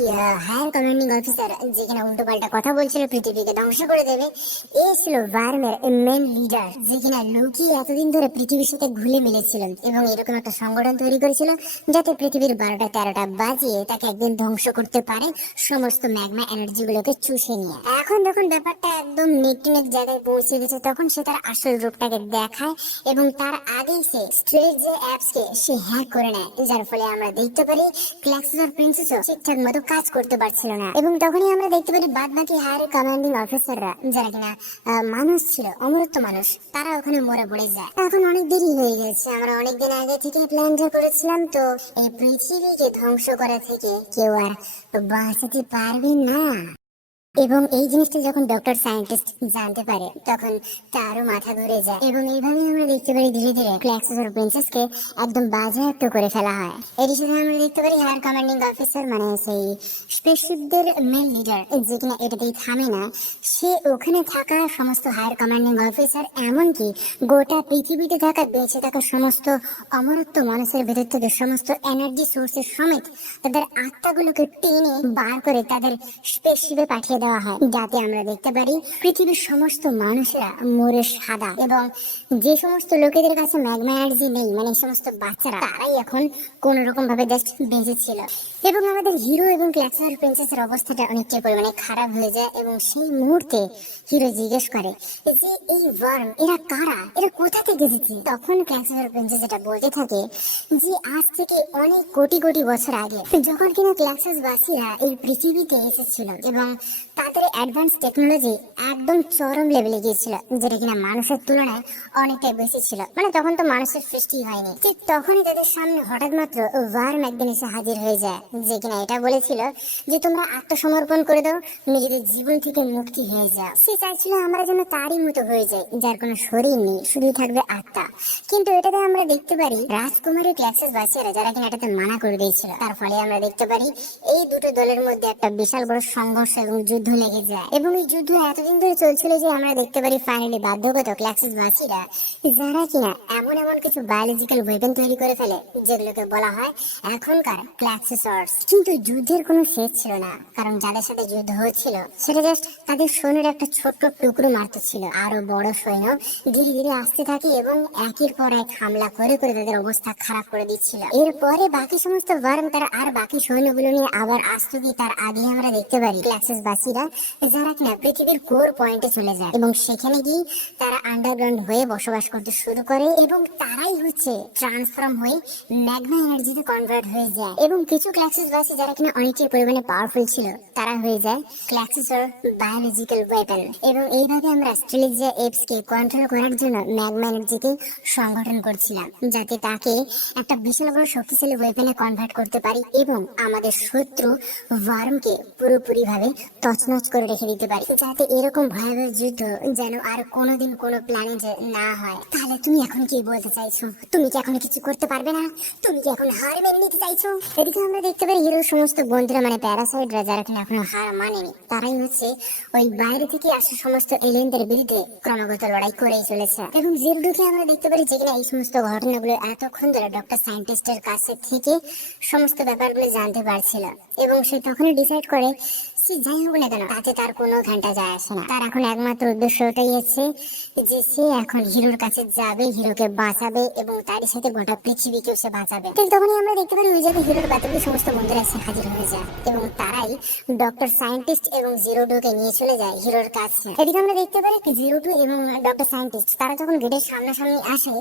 হায়ার কমান্ডিং অফিসার যে কিনা উল্টো পাল্টা কথা বলছিল পৃথিবীকে ধ্বংস করে দেবে, এই ছিল ওয়ার্মের মেন লিডার, যে কিনা লোকি এতদিন ধরে পৃথিবীর সাথে ঘুলে মিলেছিল এবং এরকম একটা সংগঠন তৈরি করেছিল যাতে পৃথিবীর 12টা 13টা বাজিয়ে তাকে একদিন ধ্বংস করতে পারে সমস্ত ম্যাগমা এনার্জি গুলোকে চুষে নিয়ে। এখন যখন ব্যাপারটা একদম নেক জায়গায় পৌঁছে গেছে তখন সে তার আসল রূপটাকে দেখায় এবং তার আগেই সে স্ট্রেট যে অ্যাপস কে সে হ্যাক করে নেয়, যার ফলে আমরা দেখতে পারি ক্লাক্সোসর প্রিন্সেসও ঠিকঠাক মতো কাজ করতে পারছিল না। এবং তখনই আমরা দেখতে পারি বাদ বাকি হায়ার কমান্ডিং অফিসাররা যারা কিনা মানুষ ছিল, অমরত্ব মানুষ, তারা ওখানে মরে পড়ে যায়। এখন অনেক দেরি হয়ে গেছে, আমরা অনেকদিন আগে থেকে প্ল্যানটা করেছিলাম, তো এই পৃথিবীকে ধ্বংস করা থেকে কেউ আর বাঁচাতে পারবে না। এবং এই জিনিসটা যখন ডক্টর সায়েন্টিস্ট জানতে পারে তখন তারও মাথা ঘুরে যায়। এবং এইভাবে আমরা দেখতে পারি ধীরে ধীরে ক্লাক্সোসর প্রিন্সেসকে একদম বাজেয়াপ্ত করে ফেলা হয়। এর সাথে আমরা দেখতে পারি হায়ার কমান্ডিং অফিসার মানে সেই স্পেসশিপদের মেন লিডার যে কিনা এটাতেই থামে না, সে ওখানে থাকা সমস্ত হায়ার কমান্ডিং অফিসার এমনকি গোটা পৃথিবীতে থাকা বেঁচে থাকা সমস্ত অমরত্ব মানুষের ভেতর থেকে সমস্ত এনার্জি সোর্সের সমেত তাদের আত্মাগুলোকে টেনে বার করে তাদের স্পেসশিপে পাঠিয়ে দেওয়া হয়, যাতে আমরা দেখতে পারি পৃথিবীর সমস্ত মানুষেরা মরে সাদা। এবং যে সমস্ত লোকেদের কাছে ম্যাগমা এনার্জি নেই, মানে সমস্ত বাচ্চারা, তারাই এখন কোন রকম ভাবে জাস্ট বেঁচে ছিল। এবং আমাদের হিরো এবং ক্লাক্সোসর প্রিন্সেসের অবস্থাটা অনেকটা পরিমাণে খারাপ হয়ে যায়। এবং সেই মুহূর্তে হিরো জিজ্ঞেস করে যে এই ওয়ার্ম এরা কারা, এরা কোথা থেকে এসেছে? তখন ক্লাক্সোসর প্রিন্সেস এটা বলতে থাকে যে আজ থেকে অনেক কোটি কোটি বছর আগে যখন কিনা ক্লাক্সোসবাসীরা এই পৃথিবীতে এসেছিল এবং তাদের অ্যাডভান্স টেকনোলজি একদম চরম লেভেলে গিয়েছিল, যেটা কিনা মানুষের তুলনায় অনেকটাই বেশি ছিল। মানে তখন তো মানুষের সৃষ্টি হয়নি। ঠিক তখনই তাদের সামনে হঠাৎ মাত্র ওয়ার্ম একদিন এসে হাজির হয়ে যায়, যে কিনা এটা বলেছিল যে তোমরা আত্মসমর্পণ করে দাও, নিজেদের জীবন থেকে মুক্তি হয়ে যাও। সে চাইছিল আমরা যেন তারই মতো হয়ে যাই, যার কোনো শরীর নেই, শুধুই থাকবে আত্মা। কিন্তু এটাতে আমরা দেখতে পারি রাজকুমারী ক্লাক্সোসবাসীরা যারা কিনা এটাতে মানা করে দিয়েছিল, তার ফলে আমরা দেখতে পারি এই দুটো দলের মধ্যে একটা বিশাল বড় সংঘর্ষ এবং যুদ্ধ লেগে যায়। এবং এই যুদ্ধ এতদিন ধরে চলছিল যে আমরা দেখতে পারি ফাইনালি বাধ্যগত ক্লাক্সোসবাসীরা যারা কিনা এমন কিছু বায়োলজিক্যাল ওয়েপন তৈরি করে ফেলে যেগুলোকে বলা হয় এখনকার ক্লাক্সোসর্স। কিন্তু যুদ্ধের কোনো শেষ ছিল না, কারণ যাদের সাথে যুদ্ধ হচ্ছিল সেটা জাস্ট তাদের সৈন্যের একটা ছোট্ট টুকরো মাত্র ছিল। আরো বড় সৈন্য ধীরে ধীরে আসতে থাকে এবং একের পর এক হামলা করে করে তাদের অবস্থা খারাপ করে দিচ্ছিল। এরপরে বাকি সমস্ত ওয়ার্ম তারা আর বাকি সৈন্যগুলো নিয়ে আবার আসতে গিয়ে তার আগে আমরা দেখতে পারি ক্লাক্সোসবাসীরা যারা কিনা পৃথিবীর কোর পয়েন্টে চলে যায় এবং সেখানে গিয়ে তারা আন্ডারগ্রাউন্ড হয়ে বসবাস করতে শুরু করে এবং তারাই হচ্ছে ট্রান্সফর্ম হয়ে ম্যাগমা এনার্জিতে কনভার্ট হয়ে যায়। এবং কিছু ক্লাক্সোসবাসী যারা কিনা অনেকটাই পরিমাণে পাওয়ারফুল ছিল তারা হয়ে যায় ক্লাক্সোসর বায়োলজিক্যাল ওয়েপন। এবং এইভাবে আমরা স্ট্রেলিজিয়া এপস কে কন্ট্রোল করার জন্য ম্যাগমা এনার্জিকে সংগঠন করছিলাম, যাতে তাকে একটা বিশাল বড় শক্তিশালী ওয়েপনে কনভার্ট করতে পারি এবং আমাদের শত্রু ওয়ার্মকে পুরোপুরি ভাবে তছনছ করে রেখে দিতে পারি, যাতে এরকম ভয়াবহ যুদ্ধ যেন আর কোনোদিন কোনো প্ল্যানেটে না হয়। তাহলে তুমি এখন কি বলতে চাইছো? তুমি কি এখন কিছু করতে পারবে না? তুমি কি এখন হার মেনে নিতে চাইছো? এদিকে আমরা দেখতে পারি হিরোর সমস্ত বন্ধুরা মানে প্যারাসাইটরা যারা কিনা এখনো হার মানেনি, তারাই হচ্ছে ওই বাইরে থেকে আসা সমস্ত এলিয়েনদের বিরুদ্ধে ক্রমাগত লড়াই করেই চলেছে। এবং জিরোডুকে আমরা দেখতে পারি যে কিনা এই সমস্ত ঘটনাগুলো এতক্ষণ ধরে ডক্টর সায়েন্টিস্টের কাছে থেকে সমস্ত ব্যাপারগুলো জানতে পারছিল এবং সে তখনই ডিসাইড করে সে যাই হোক না কেন তাতে তার কোনো ঘন্টা যায় আসে না। তার এখন একমাত্র উদ্দেশ্য ওটাই আছে যে সে এখন হিরোর কাছে যাবে, হিরোকে বাঁচাবে এবং তারই সাথে গোটা পৃথিবীকেও সে বাঁচাবে। ঠিক তখনই আমরা দেখতে পারি ওই জায়গায় হিরোর বাতিলের সমস্ত বন্ধুরা এসে হাজির হয়ে যায় এবং তারাই ডক্টর সায়েন্টিস্ট এবং জিরোডুকে নিয়ে চলে যায় হিরোর কাছে। এদিকে আমরা দেখতে পারি জিরোডু এবং ডক্টর সায়েন্টিস্ট তারা যখন গেটের সামনাসামনি আসে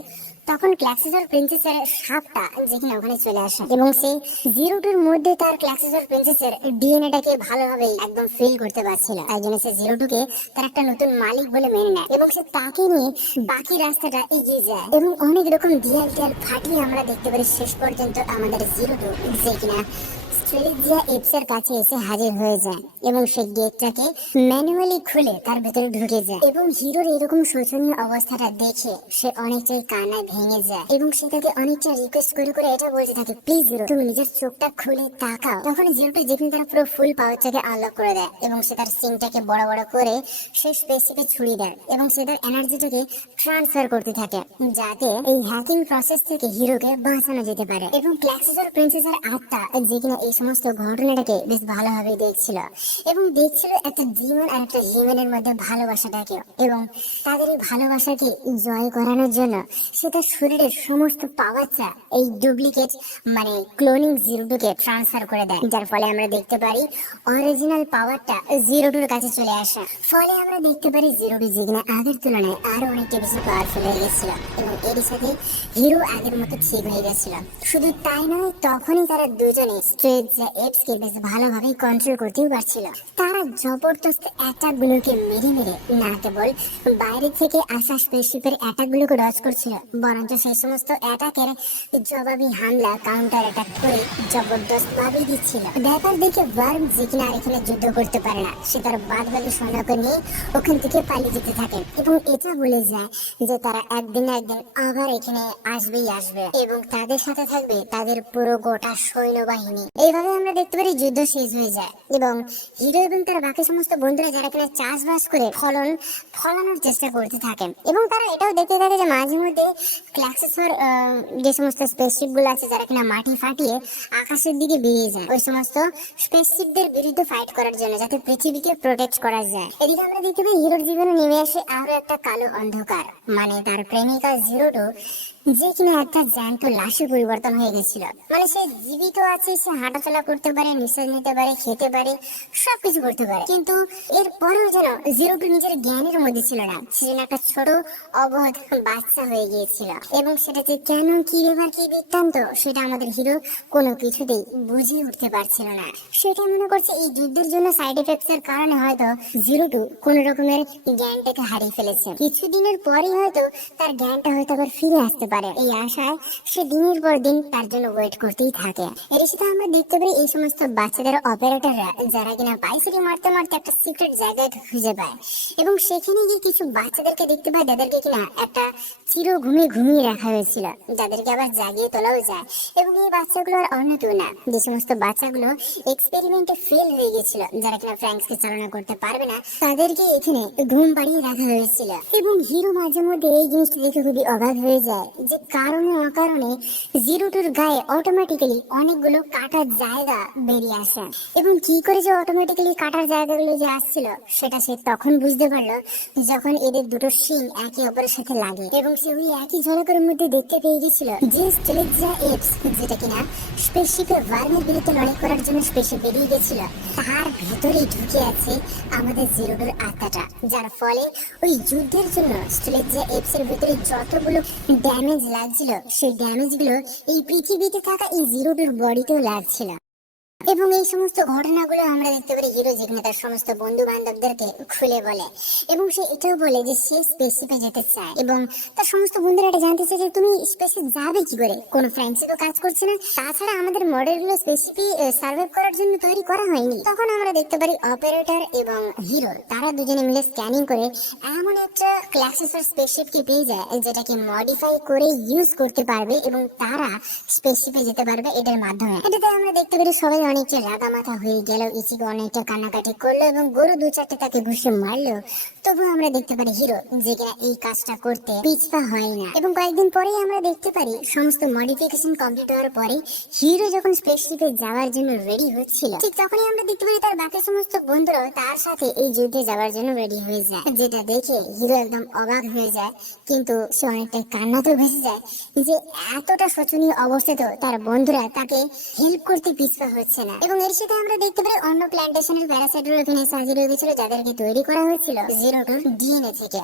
তখন ক্লাক্সোসর প্রিন্সেসের সাপটা যেখানে ওখানে চলে আসে এবং সে জিরোডুর মধ্যে তার ক্লাক্সোসর প্রিন্সেসের ডিএনএটাকে ভালোভাবে একদম ফিল করতে পারছিল। তাই জন্য সে জিরোডুকে তার একটা নতুন মালিক বলে মেনে নেয় এবং সে তাকে নিয়ে বাকি রাস্তাটা এগিয়ে যায় এবং অনেক রকম দিয়াল টিয়াল ফাটিয়ে আমরা দেখতে পারি শেষ পর্যন্ত আমাদের জিরোডু যে কিনা স্ট্রেলিজিয়া এপসের কাছে এসে হাজির হয়ে যায় এবং সে গেটটাকে ম্যানুয়ালি খুলে তার ভেতরে ঢুকে যায় এবং হিরোর এরকম শোচনীয় অবস্থাটা দেখে সে অনেকটাই কান্নায় ভেঙে যায় এবং সে তাকে অনেকটা রিকোয়েস্ট করে করে এটা বলতে থাকে, প্লিজ হিরো তুমি নিজের চোখটা খুলে তাকাও। তখন জিরোটা যেখানে তারা পুরো ফুল পাওয়ারটাকে আনলক করে দেয় এবং সে তার সিংটাকে বড় বড় করে সে স্পেসিফিকে ছুড়ে দেয় এবং সে তার এনার্জিটাকে ট্রান্সফার করতে থাকে যাতে এই হ্যাকিং প্রসেস থেকে হিরোকে বাঁচানো যেতে পারে। এবং ক্লাক্সিসর প্রিন্সেসের আত্মা যে কিনা এই সমস্ত ঘটনাটাকে বেশ ভালোভাবে দেখছিল এবং দেখছিল একটা ডিমন আর একটা হিউম্যানের মধ্যে ভালোবাসাটাকে এবং তাদের এই ভালোবাসাকে জয় করানোর জন্য সে তার শরীরের সমস্ত পাওয়ারটা এই ডুপ্লিকেট মানে ক্লোনিং জিরোটুকে ট্রান্সফার করে দেয়, যার ফলে আমরা দেখতে পারি অরিজিনাল পাওয়ারটা জিরোটুর কাছে চলে আসে। ফলে আমরা দেখতে পারি জিরোটু যে কিনা আগের তুলনায় আরো অনেকটা বেশি পাওয়ারফুল হয়ে গেছিল এবং এর সাথে হিরো আগের মতো ঠিক হয়ে গেছিল। শুধু তাই নয়, তখনই তারা দুজনে স্ট্রেলিজিয়া এপসকে বেশ ভালোভাবে কন্ট্রোল করতেও পারছিল। তারা জবরদস্ত অ্যাটাক গুলোকে মেরে মেরে না কেবল বাইরে থেকে আসা স্পেসশিপের অ্যাটাক গুলোকে ডজ করছিল, বরঞ্চ সেই সমস্ত অ্যাটাকের জবাবি হামলা কাউন্টার অ্যাটাক করে জবরদস্ত ভাবে দিচ্ছিল। ব্যাপার দেখে ওয়ার্ম যে কিনা এখানে যুদ্ধ করতে পারে না, সে তার বাদ বাকি সৈন্যকে নিয়ে ওখান থেকে পালিয়ে যেতে থাকে এবং এটা বলে যায় যে তারা একদিন না একদিন আবার এখানে আসবেই আসবে এবং তাদের সাথে থাকবে তাদের পুরো গোটা সৈন্যবাহিনী। এইভাবে আমরা দেখতে পারি যুদ্ধ শেষ হয়ে যায় এবং হিরো এবং তার বাকি সমস্ত বন্ধুরা যারা কিনা চাষবাস করে ফলানোর চেষ্টা করতে থাকেন এবং তারা এটাও দেখতে থাকে যে মাঝে মধ্যে ক্লাক্সিসর যে সমস্ত স্পেসশিপ গুলো আছে যারা কিনা মাটি ফাটিয়ে আকাশের দিকে বেরিয়ে যায় ওই সমস্ত স্পেসশিপদের বিরুদ্ধে ফাইট করার জন্য, যাতে পৃথিবীকে প্রোটেক্ট করা যায়। এদিকে আমরা দেখতে পাই হিরোর জীবনে নেমে আসে আরো একটা কালো অন্ধকার, মানে তার প্রেমিকা জিরোটু যে কিনা একটা জ্যান্ত লাশে পরিবর্তন হয়ে গেছিল। মানে সে জীবিত আছে, সে হাঁটাচলা করতে পারে, নিঃশ্বাস নিতে পারে, খেতে পারে, সবকিছু করতে পারে, কিন্তু এর পরেও যেন জিরোটু নিজের জ্ঞানের মধ্যে ছিল না। সে যেন একটা ছোট অবোধ বাচ্চা হয়ে গিয়েছিল এবং সেটা যে কেন, কি ব্যাপার, কি বৃত্তান্ত, সেটা আমাদের হিরো কোনো কিছুতেই বুঝে উঠতে পারছিল না। সেটা মনে করছে এই যুদ্ধের জন্য সাইড এফেক্টস এর কারণে হয়তো জিরোটু কোন রকমের জ্ঞানটাকে হারিয়ে ফেলেছে। কিছুদিনের পরেই হয়তো তার জ্ঞানটা হয়তো আবার ফিরে আসতে পারে, এই আশায় সে দিনের পর দিন তার জন্য ওয়েট করতেই থাকে। এর সাথে আমরা দেখতে পারি এই সমস্ত বাচ্চাদের অপারেটররা যারা কিনা বাইসাইকেল মারতে মারতে একটা সিক্রেট জায়গায় খুঁজে পায় এবং সেখানে গিয়ে কিছু বাচ্চাদেরকে দেখতে পায় যাদেরকে কিনা একটা চির ঘুমিয়ে রাখা হয়েছিল, যাদেরকে আবার জাগিয়ে তোলাও যায়। এবং এই বাচ্চাগুলো আর অন্য কেউ না, যে সমস্ত বাচ্চাগুলো এক্সপেরিমেন্টে ফেল হয়ে গেছিল, যারা কিনা ফ্র্যাঙ্কসকে চালনা করতে পারবে না, তাদেরকে এখানে ঘুম পাড়িয়ে রাখা হয়েছিল। এবং হিরো মাঝে মধ্যে এই জিনিসটা দেখে খুবই অবাক হয়ে যায় যে কারণে অকারণে জিরোটুর গায়ে অটোমেটিক্যালি অনেকগুলো কাটার জায়গা বেরিয়ে আসে এবং কি করে যে অটোমেটিক্যালি কাটার জায়গাগুলো যে আসছিল সেটা সে তখন বুঝতে পারলো যখন এদের দুটো শিং একে অপরের সাথে লাগে এবং সে ওই একই ঝলকের মধ্যে দেখতে পেয়ে গেছিল যে স্ট্রেলিজিয়া এপস যেটা কিনা স্পেসশিপে ওয়ার্মের বিরুদ্ধে লড়াই করার জন্য স্পেসে বেরিয়ে গেছিল, তার ভেতরেই ঢুকে আছে আমাদের জিরোটুর আত্মাটা, যার ফলে ওই যুদ্ধের জন্য স্ট্রেলিজিয়া এপস এর ভিতরে যতগুলো ড্যামেজ লাগছিল সেই ড্যামেজগুলো এই পৃথিবীতে থাকা এই জিরোটুর বডিতেও লাগছিল। এবং এই সমস্ত ঘটনাগুলো আমরা দেখতে পারি হিরো যেখানে তার সমস্ত বন্ধু বান্ধবদেরকে খুলে বলে এবং সে এটাও বলে যে সে স্পেসশিপে যেতে চায় এবং তার সমস্ত বন্ধুরা এটা জানতে চায় যে তুমি স্পেসে যাবে কি করে, কোনো ফ্রেন্ডশিপ তো কাজ করছে না, তাছাড়া আমাদের মডেলগুলো স্পেসশিপে সার্ভাইভ করার জন্য তৈরি করা হয়নি। তখন আমরা দেখতে পারি অপারেটর এবং হিরো তারা দুজনে মিলে স্ক্যানিং করে এমন একটা ক্লাসিসর স্পেসশিপকে পেয়ে যায় যেটাকে মডিফাই করে ইউজ করতে পারবে এবং তারা স্পেসশিপে যেতে পারবে এটার মাধ্যমে। এটাতে আমরা দেখতে পারি সবাই অনেকটা রাগা মাথা হয়ে গেল, ইচিকে অনেকটা কান্নাকাটি করলো এবং গরু দু চারটে তাকে ঘুষে মারলো। তবু আমরা দেখতে পারি হিরো যে কিনা এই কাজটা করতে পিছপা হয় না এবং কয়েকদিন পরেই আমরা দেখতে পারি সমস্ত মডিফিকেশন কমপ্লিট হওয়ার পরে হিরো যখন স্পেসশিপে যাওয়ার জন্য রেডি হচ্ছিল, ঠিক তখনই আমরা দেখতে পারি তার বাকি সমস্ত বন্ধুরা তার সাথে এই যুদ্ধে যাওয়ার জন্য রেডি হয়ে যায়, যেটা দেখে হিরো একদম অবাক হয়ে যায়, কিন্তু সে অনেকটা কান্নাতে ভেসে যায় যে এতটা শোচনীয় অবস্থাতেও তার বন্ধুরা তাকে হেল্প করতে পিছপা হচ্ছে না। এবং এর সাথে আমরা দেখতে পারি অন্য প্ল্যান্টেশনের প্যারাসাইটগুলো এখানে হাজির হয়ে গেছিল, যাদেরকে তৈরি করা হয়েছিল জিরোটুর ডিএনএ থেকে।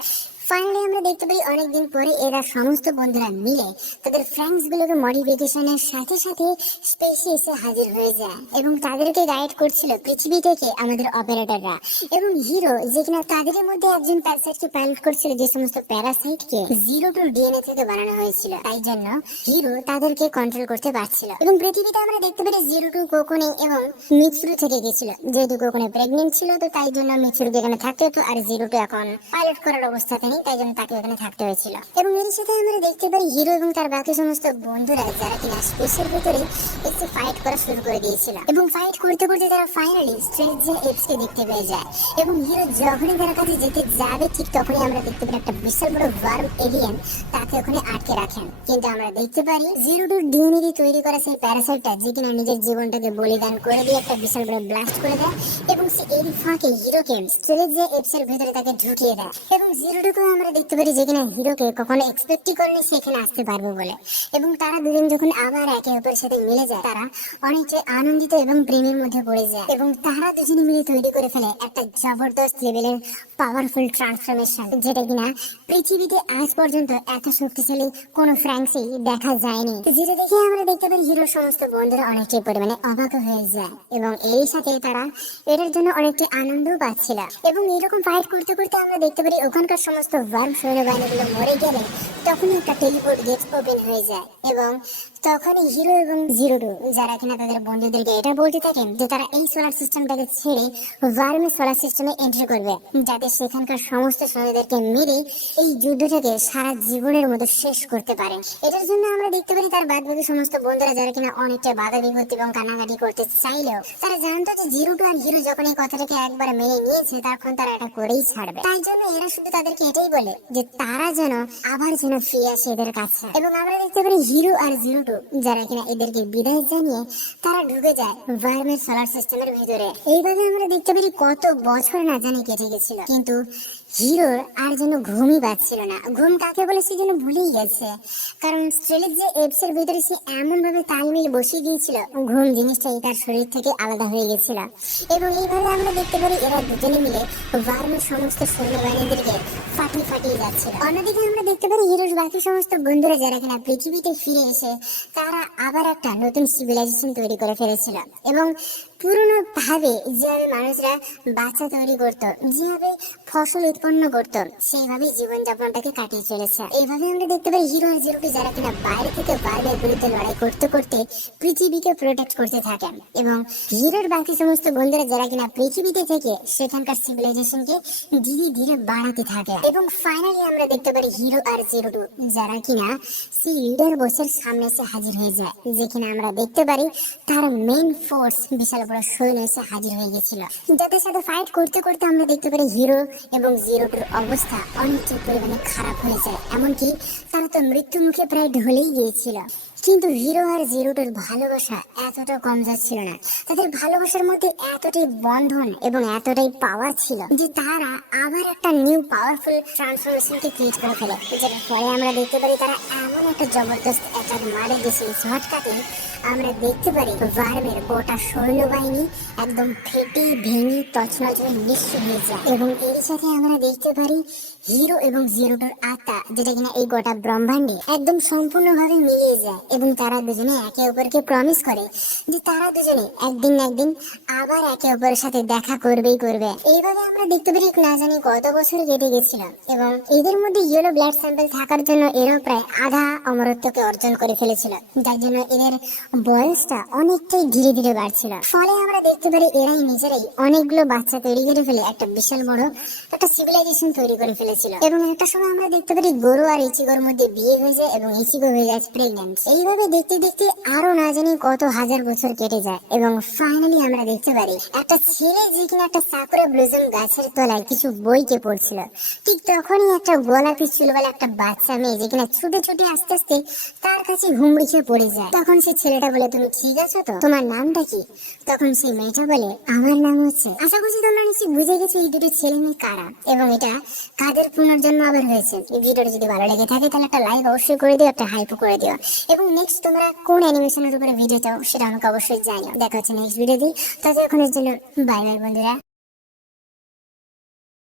ফাইনালি আমরা দেখতে পাই অনেকদিন পরে এরা সমস্ত বন্ধুরা মিলে তাদের ফ্রেন্ডস গুলোকে মডিফিকেশনের সাথে সাথে স্পেসে এসে হাজির হয়ে যায় এবং তাদেরকে গাইড করছিল পৃথিবী থেকে আমাদের অপারেটররা এবং হিরো যে কিনা তাদের মধ্যে একজন প্যারাসাইটকে পাইলট করছিল, যে সমস্ত প্যারাসাইটকে 0-2 ডিএনএ থেকে বানানো হয়েছিল। তাই জন্য হিরো তাদেরকে কন্ট্রোল করতে পারছিল এবং পৃথিবীতে আমরা দেখতে পাই 0-2 কোকোনে এবং মিৎসুরু থেকে গেছিল। যেহেতু কোকোনে প্রেগনেন্ট ছিল তো তাই জন্য মিৎসুরুকে এখানে থাকতে হতো, আর 0-2 এখন পাইলট করার অবস্থাতে নেই, তাই জন্য তাকে এখানে থাকতে হয়েছিল। এবং এর সাথে আমরা দেখতে পাই হিরো এবং তার বাকি সমস্ত বন্ধুরা যারা কিনা স্পেসের ভিতরে একটু ফাইট করা শুরু করে দিয়েছিল এবং ফাইট করতে করতে তারা ফাইনালি স্ট্রেঞ্জ এপসকে দেখতে পেয়ে যায় এবং হিরো যখনই তার কাছে যেতে যাবে ঠিক তখনই আমরা দেখতে পাই একটা বিশাল বড় ওয়ার্ম এলিয়েন তাকে ওখানে আটকে রাখেন। কিন্তু আমরা দেখতে পারি 0-2 ডিএনএ দিয়ে তৈরি করা সেই প্যারাসাইটটা যে কিনা নিজের জীবনটাকে বলিদান করে দিয়ে একটা বিশাল বড় ব্লাস্ট করে দেয় এবং সে এর ফাঁকে হিরোকে স্ট্রেঞ্জ এপসের ভিতরে তাকে ঢুকিয়ে দেয় এবং 0-2 আমরা দেখতে পারি যে কিনা হিরোকে কখনো এক্সপেক্টই করেনি সেখানে আসতে পারবো বলে। এবং তারা দুজন যখন আবার একে অপরের সাথে মিলে যায় তারা অনেকটাই আনন্দিত এবং প্রেমের মধ্যে পড়ে যায় এবং তারা দুজনে মিলে তৈরি করে ফেলে একটা জবরদস্ত লেভেলের পাওয়ারফুল ট্রান্সফরমেশন, যেটা কিনা পৃথিবীতে আজ পর্যন্ত এত শক্তিশালী কোনো ফ্র্যাঙ্কসই দেখা যায়নি। যেটা দেখে আমরা দেখতে পাই হিরোর সমস্ত বন্ধুরা অনেকটাই পরিমাণে অবাক হয়ে যায় এবং এর সাথে তারা এটার জন্য অনেকটাই আনন্দও পাচ্ছিল। এবং এরকম ফাইট করতে করতে আমরা দেখতে পারি ওখানকার সমস্ত ওয়ার্ম সৈন্যবাহিনীগুলো মরে গেলে তখনই একটা টেলিপোর্ট গেট ওপেন হয়ে যায় এবং তখনই হিরো এবং 0-2 যারা কিনা তাদের বন্ধুদেরকে এটা বলতে থাকেন যে তারা এই সোলার সিস্টেমটাকে ছেড়ে ওয়ার্মের সোলার সিস্টেমে এন্ট্রি করবে, যাতে সেখানকার সমস্ত সৈন্যদেরকে মেরে এই যুদ্ধটাকে সারা জীবনের মতো শেষ করতে পারে। এটার জন্য আমরা দেখতে পারি তার বাদবাকি সমস্ত বন্ধুরা যারা কিনা অনেকটা বাধা বিপত্তি এবং কান্নাকাটি করতে চাইলেও তারা জানতো যে 0-2 আর হিরো যখন এই কথাটাকে একবার মেনে নিয়েছে তখন তারা এটা করেই ছাড়বে। তাই জন্য এরা শুধু তাদেরকে এটাই বলে যে তারা যেন আবার যেন ফিরে আসে এদের কাছে। এবং আমরা দেখতে পারি হিরো আর 0-2 যারা কিনা এদেরকে বিদায় জানিয়ে তারা ঢুকে যায় ওয়ার্মের সোলার সিস্টেমের ভিতরে। এইভাবে আমরা দেখতে পারি কত বছর না জানি কেটে গেছিল, কিন্তু হিরোর আর যেন ঘুমই পাচ্ছিল না। ঘুম কাকে বলে সে যেন ভুলেই গেছে, কারণ স্ট্রেলের যে এপসের ভিতরে সে এমন ভাবে তালমিল বসিয়ে দিয়েছিল ঘুম জিনিসটাই তার শরীর থেকে আলাদা হয়ে গেছিল। এবং এইভাবে আমরা দেখতে পারি এরা দুজনে মিলে ওয়ার্মের সমস্ত সৈন্যবাহিনীদেরকে ফাটিয়ে ফাটিয়ে যাচ্ছিল। অন্যদিকে আমরা দেখতে পারি হিরোর বাকি সমস্ত বন্ধুরা যারা কিনা পৃথিবীতে ফিরে এসে তারা আবার একটা নতুন সিভিলাইজেশন তৈরি করে ফেলেছিল এবং পুরনো ভাবে যেভাবে মানুষরা বাচ্চা তৈরি করতো, যেভাবে ফসল উৎপন্ন করতো, সেইভাবে জীবনযাপনটাকে কাটিয়ে চলেছে। এইভাবে আমরা দেখতে পাই হিরো আর 0-2 যারা কিনা বাইরে থেকে বাইরের বিরুদ্ধে লড়াই করতে করতে পৃথিবীকে প্রোটেক্ট করতে থাকেন এবং হিরোর বাকি সমস্ত বন্ধুরা যারা কিনা পৃথিবীতে থেকে সেখানকার সিভিলাইজেশনকে ধীরে ধীরে বাড়াতে থাকে। এবং ফাইনালি আমরা দেখতে পারি হিরো আর 0-2 যারা কিনা সেই লিডার বসের সামনে এসে হাজির হয়ে যায়, যেখানে আমরা দেখতে পারি তার মেইন ফোর্স বিশাল বড় সৈন্য এসে হাজির হয়ে গেছিল, যাদের সাথে ফাইট করতে করতে আমরা দেখতে পারি হিরো এবং 0-2 অবস্থা অনেকটা পরিমাণে খারাপ হয়ে যায়, এমনকি তারা তো মৃত্যু মুখে প্রায় ঢলেই গিয়েছিল। কিন্তু হিরো আর 0-2 ভালোবাসা এতটা কম যাচ্ছিল না, তাদের ভালোবাসার মধ্যে এতটাই বন্ধন এবং এতটাই পাওয়ার ছিল যে তারা আবার একটা নিউ পাওয়ারফুল ট্রান্সফরমেশনকে ক্রিয়েট করে ফেলে, যেটার ফলে আমরা দেখতে পারি তারা এমন একটা জবরদস্ত অ্যাটাক মারে দিয়েছিল শর্টকাটে। আমরা দেখতে পারি ওয়ার্মের গোটা সৈন্যবাহিনী একদম ফেটে ভেঙে তছনছ হয়ে নিঃস্ব হয়ে যায় এবং এর সাথে আমরা দেখতে পারি হিরো এবং 0-2 আত্মা, যেটা কিনা এই গোটা ব্রহ্মাণ্ডে একদম সম্পূর্ণভাবে মিলিয়ে যায় এবং তারা দুজনে একে অপরকে প্রমিস করে যে তারা দুজনে একদিন না একদিন আবার একে অপরের সাথে দেখা করবেই করবে। এইভাবে আমরা দেখতে পারি না জানি কত বছর কেটে গেছিল এবং এদের মধ্যে ইয়েলো ব্লাড স্যাম্পল থাকার জন্য এরাও প্রায় আধা অমরত্বকে অর্জন করে ফেলেছিল, যার জন্য এদের বয়সটা অনেকটাই ধীরে ধীরে বাড়ছিল। ফলে আমরা দেখতে পারি এরাই নিজেরাই অনেকগুলো বাচ্চা তৈরি করে ফেলে একটা বিশাল বড় একটা সিভিলাইজেশন তৈরি করে ফেলেছিল। এবং একটা সময় আমরা দেখতে পারি গোরু আর ইচিগোর মধ্যে বিয়ে হয়ে যায় এবং ইচিগো হয়ে যায় প্রেগন্যান্ট। এইভাবে দেখতে দেখতে আরো না জানি কত হাজার বছর কেটে যায় এবং ফাইনালি আমরা দেখতে পারি একটা ছেলে যে কিনা একটা সাকুরা ব্লুজম গাছের তলায় কিছু বইকে পড়ছিল, ঠিক তখনই একটা গোলাপি চুলওয়ালা একটা বাচ্চা মেয়ে যে কিনা ছুটে ছুটে আস্তে আস্তে তার কাছে হুমড়ি খেয়ে পড়ে যায়। তখন সে ছেলেটা বলে, তুমি ঠিক আছো তো, তোমার নামটা কি? তখন সেই মেয়েটা বলে, আমার নাম হচ্ছে। আশা করছি তোমরা নিশ্চয়ই বুঝে গেছো এই দুটো ছেলে মেয়ে কারা এবং এটা কাদের পুনর্জন্ম আবার হয়েছে। এই ভিডিওটা যদি ভালো লেগে থাকে তাহলে একটা লাইক অবশ্যই করে দিও, একটা হাইপও করে দিও এবং নেক্সট তোমরা কোন অ্যানিমেশনের উপরে ভিডিও চাও সেটা আমাকে অবশ্যই জানিও। দেখা হচ্ছে নেক্সট ভিডিও দিয়ে, ততক্ষণের জন্য বাই বাই বন্ধুরা।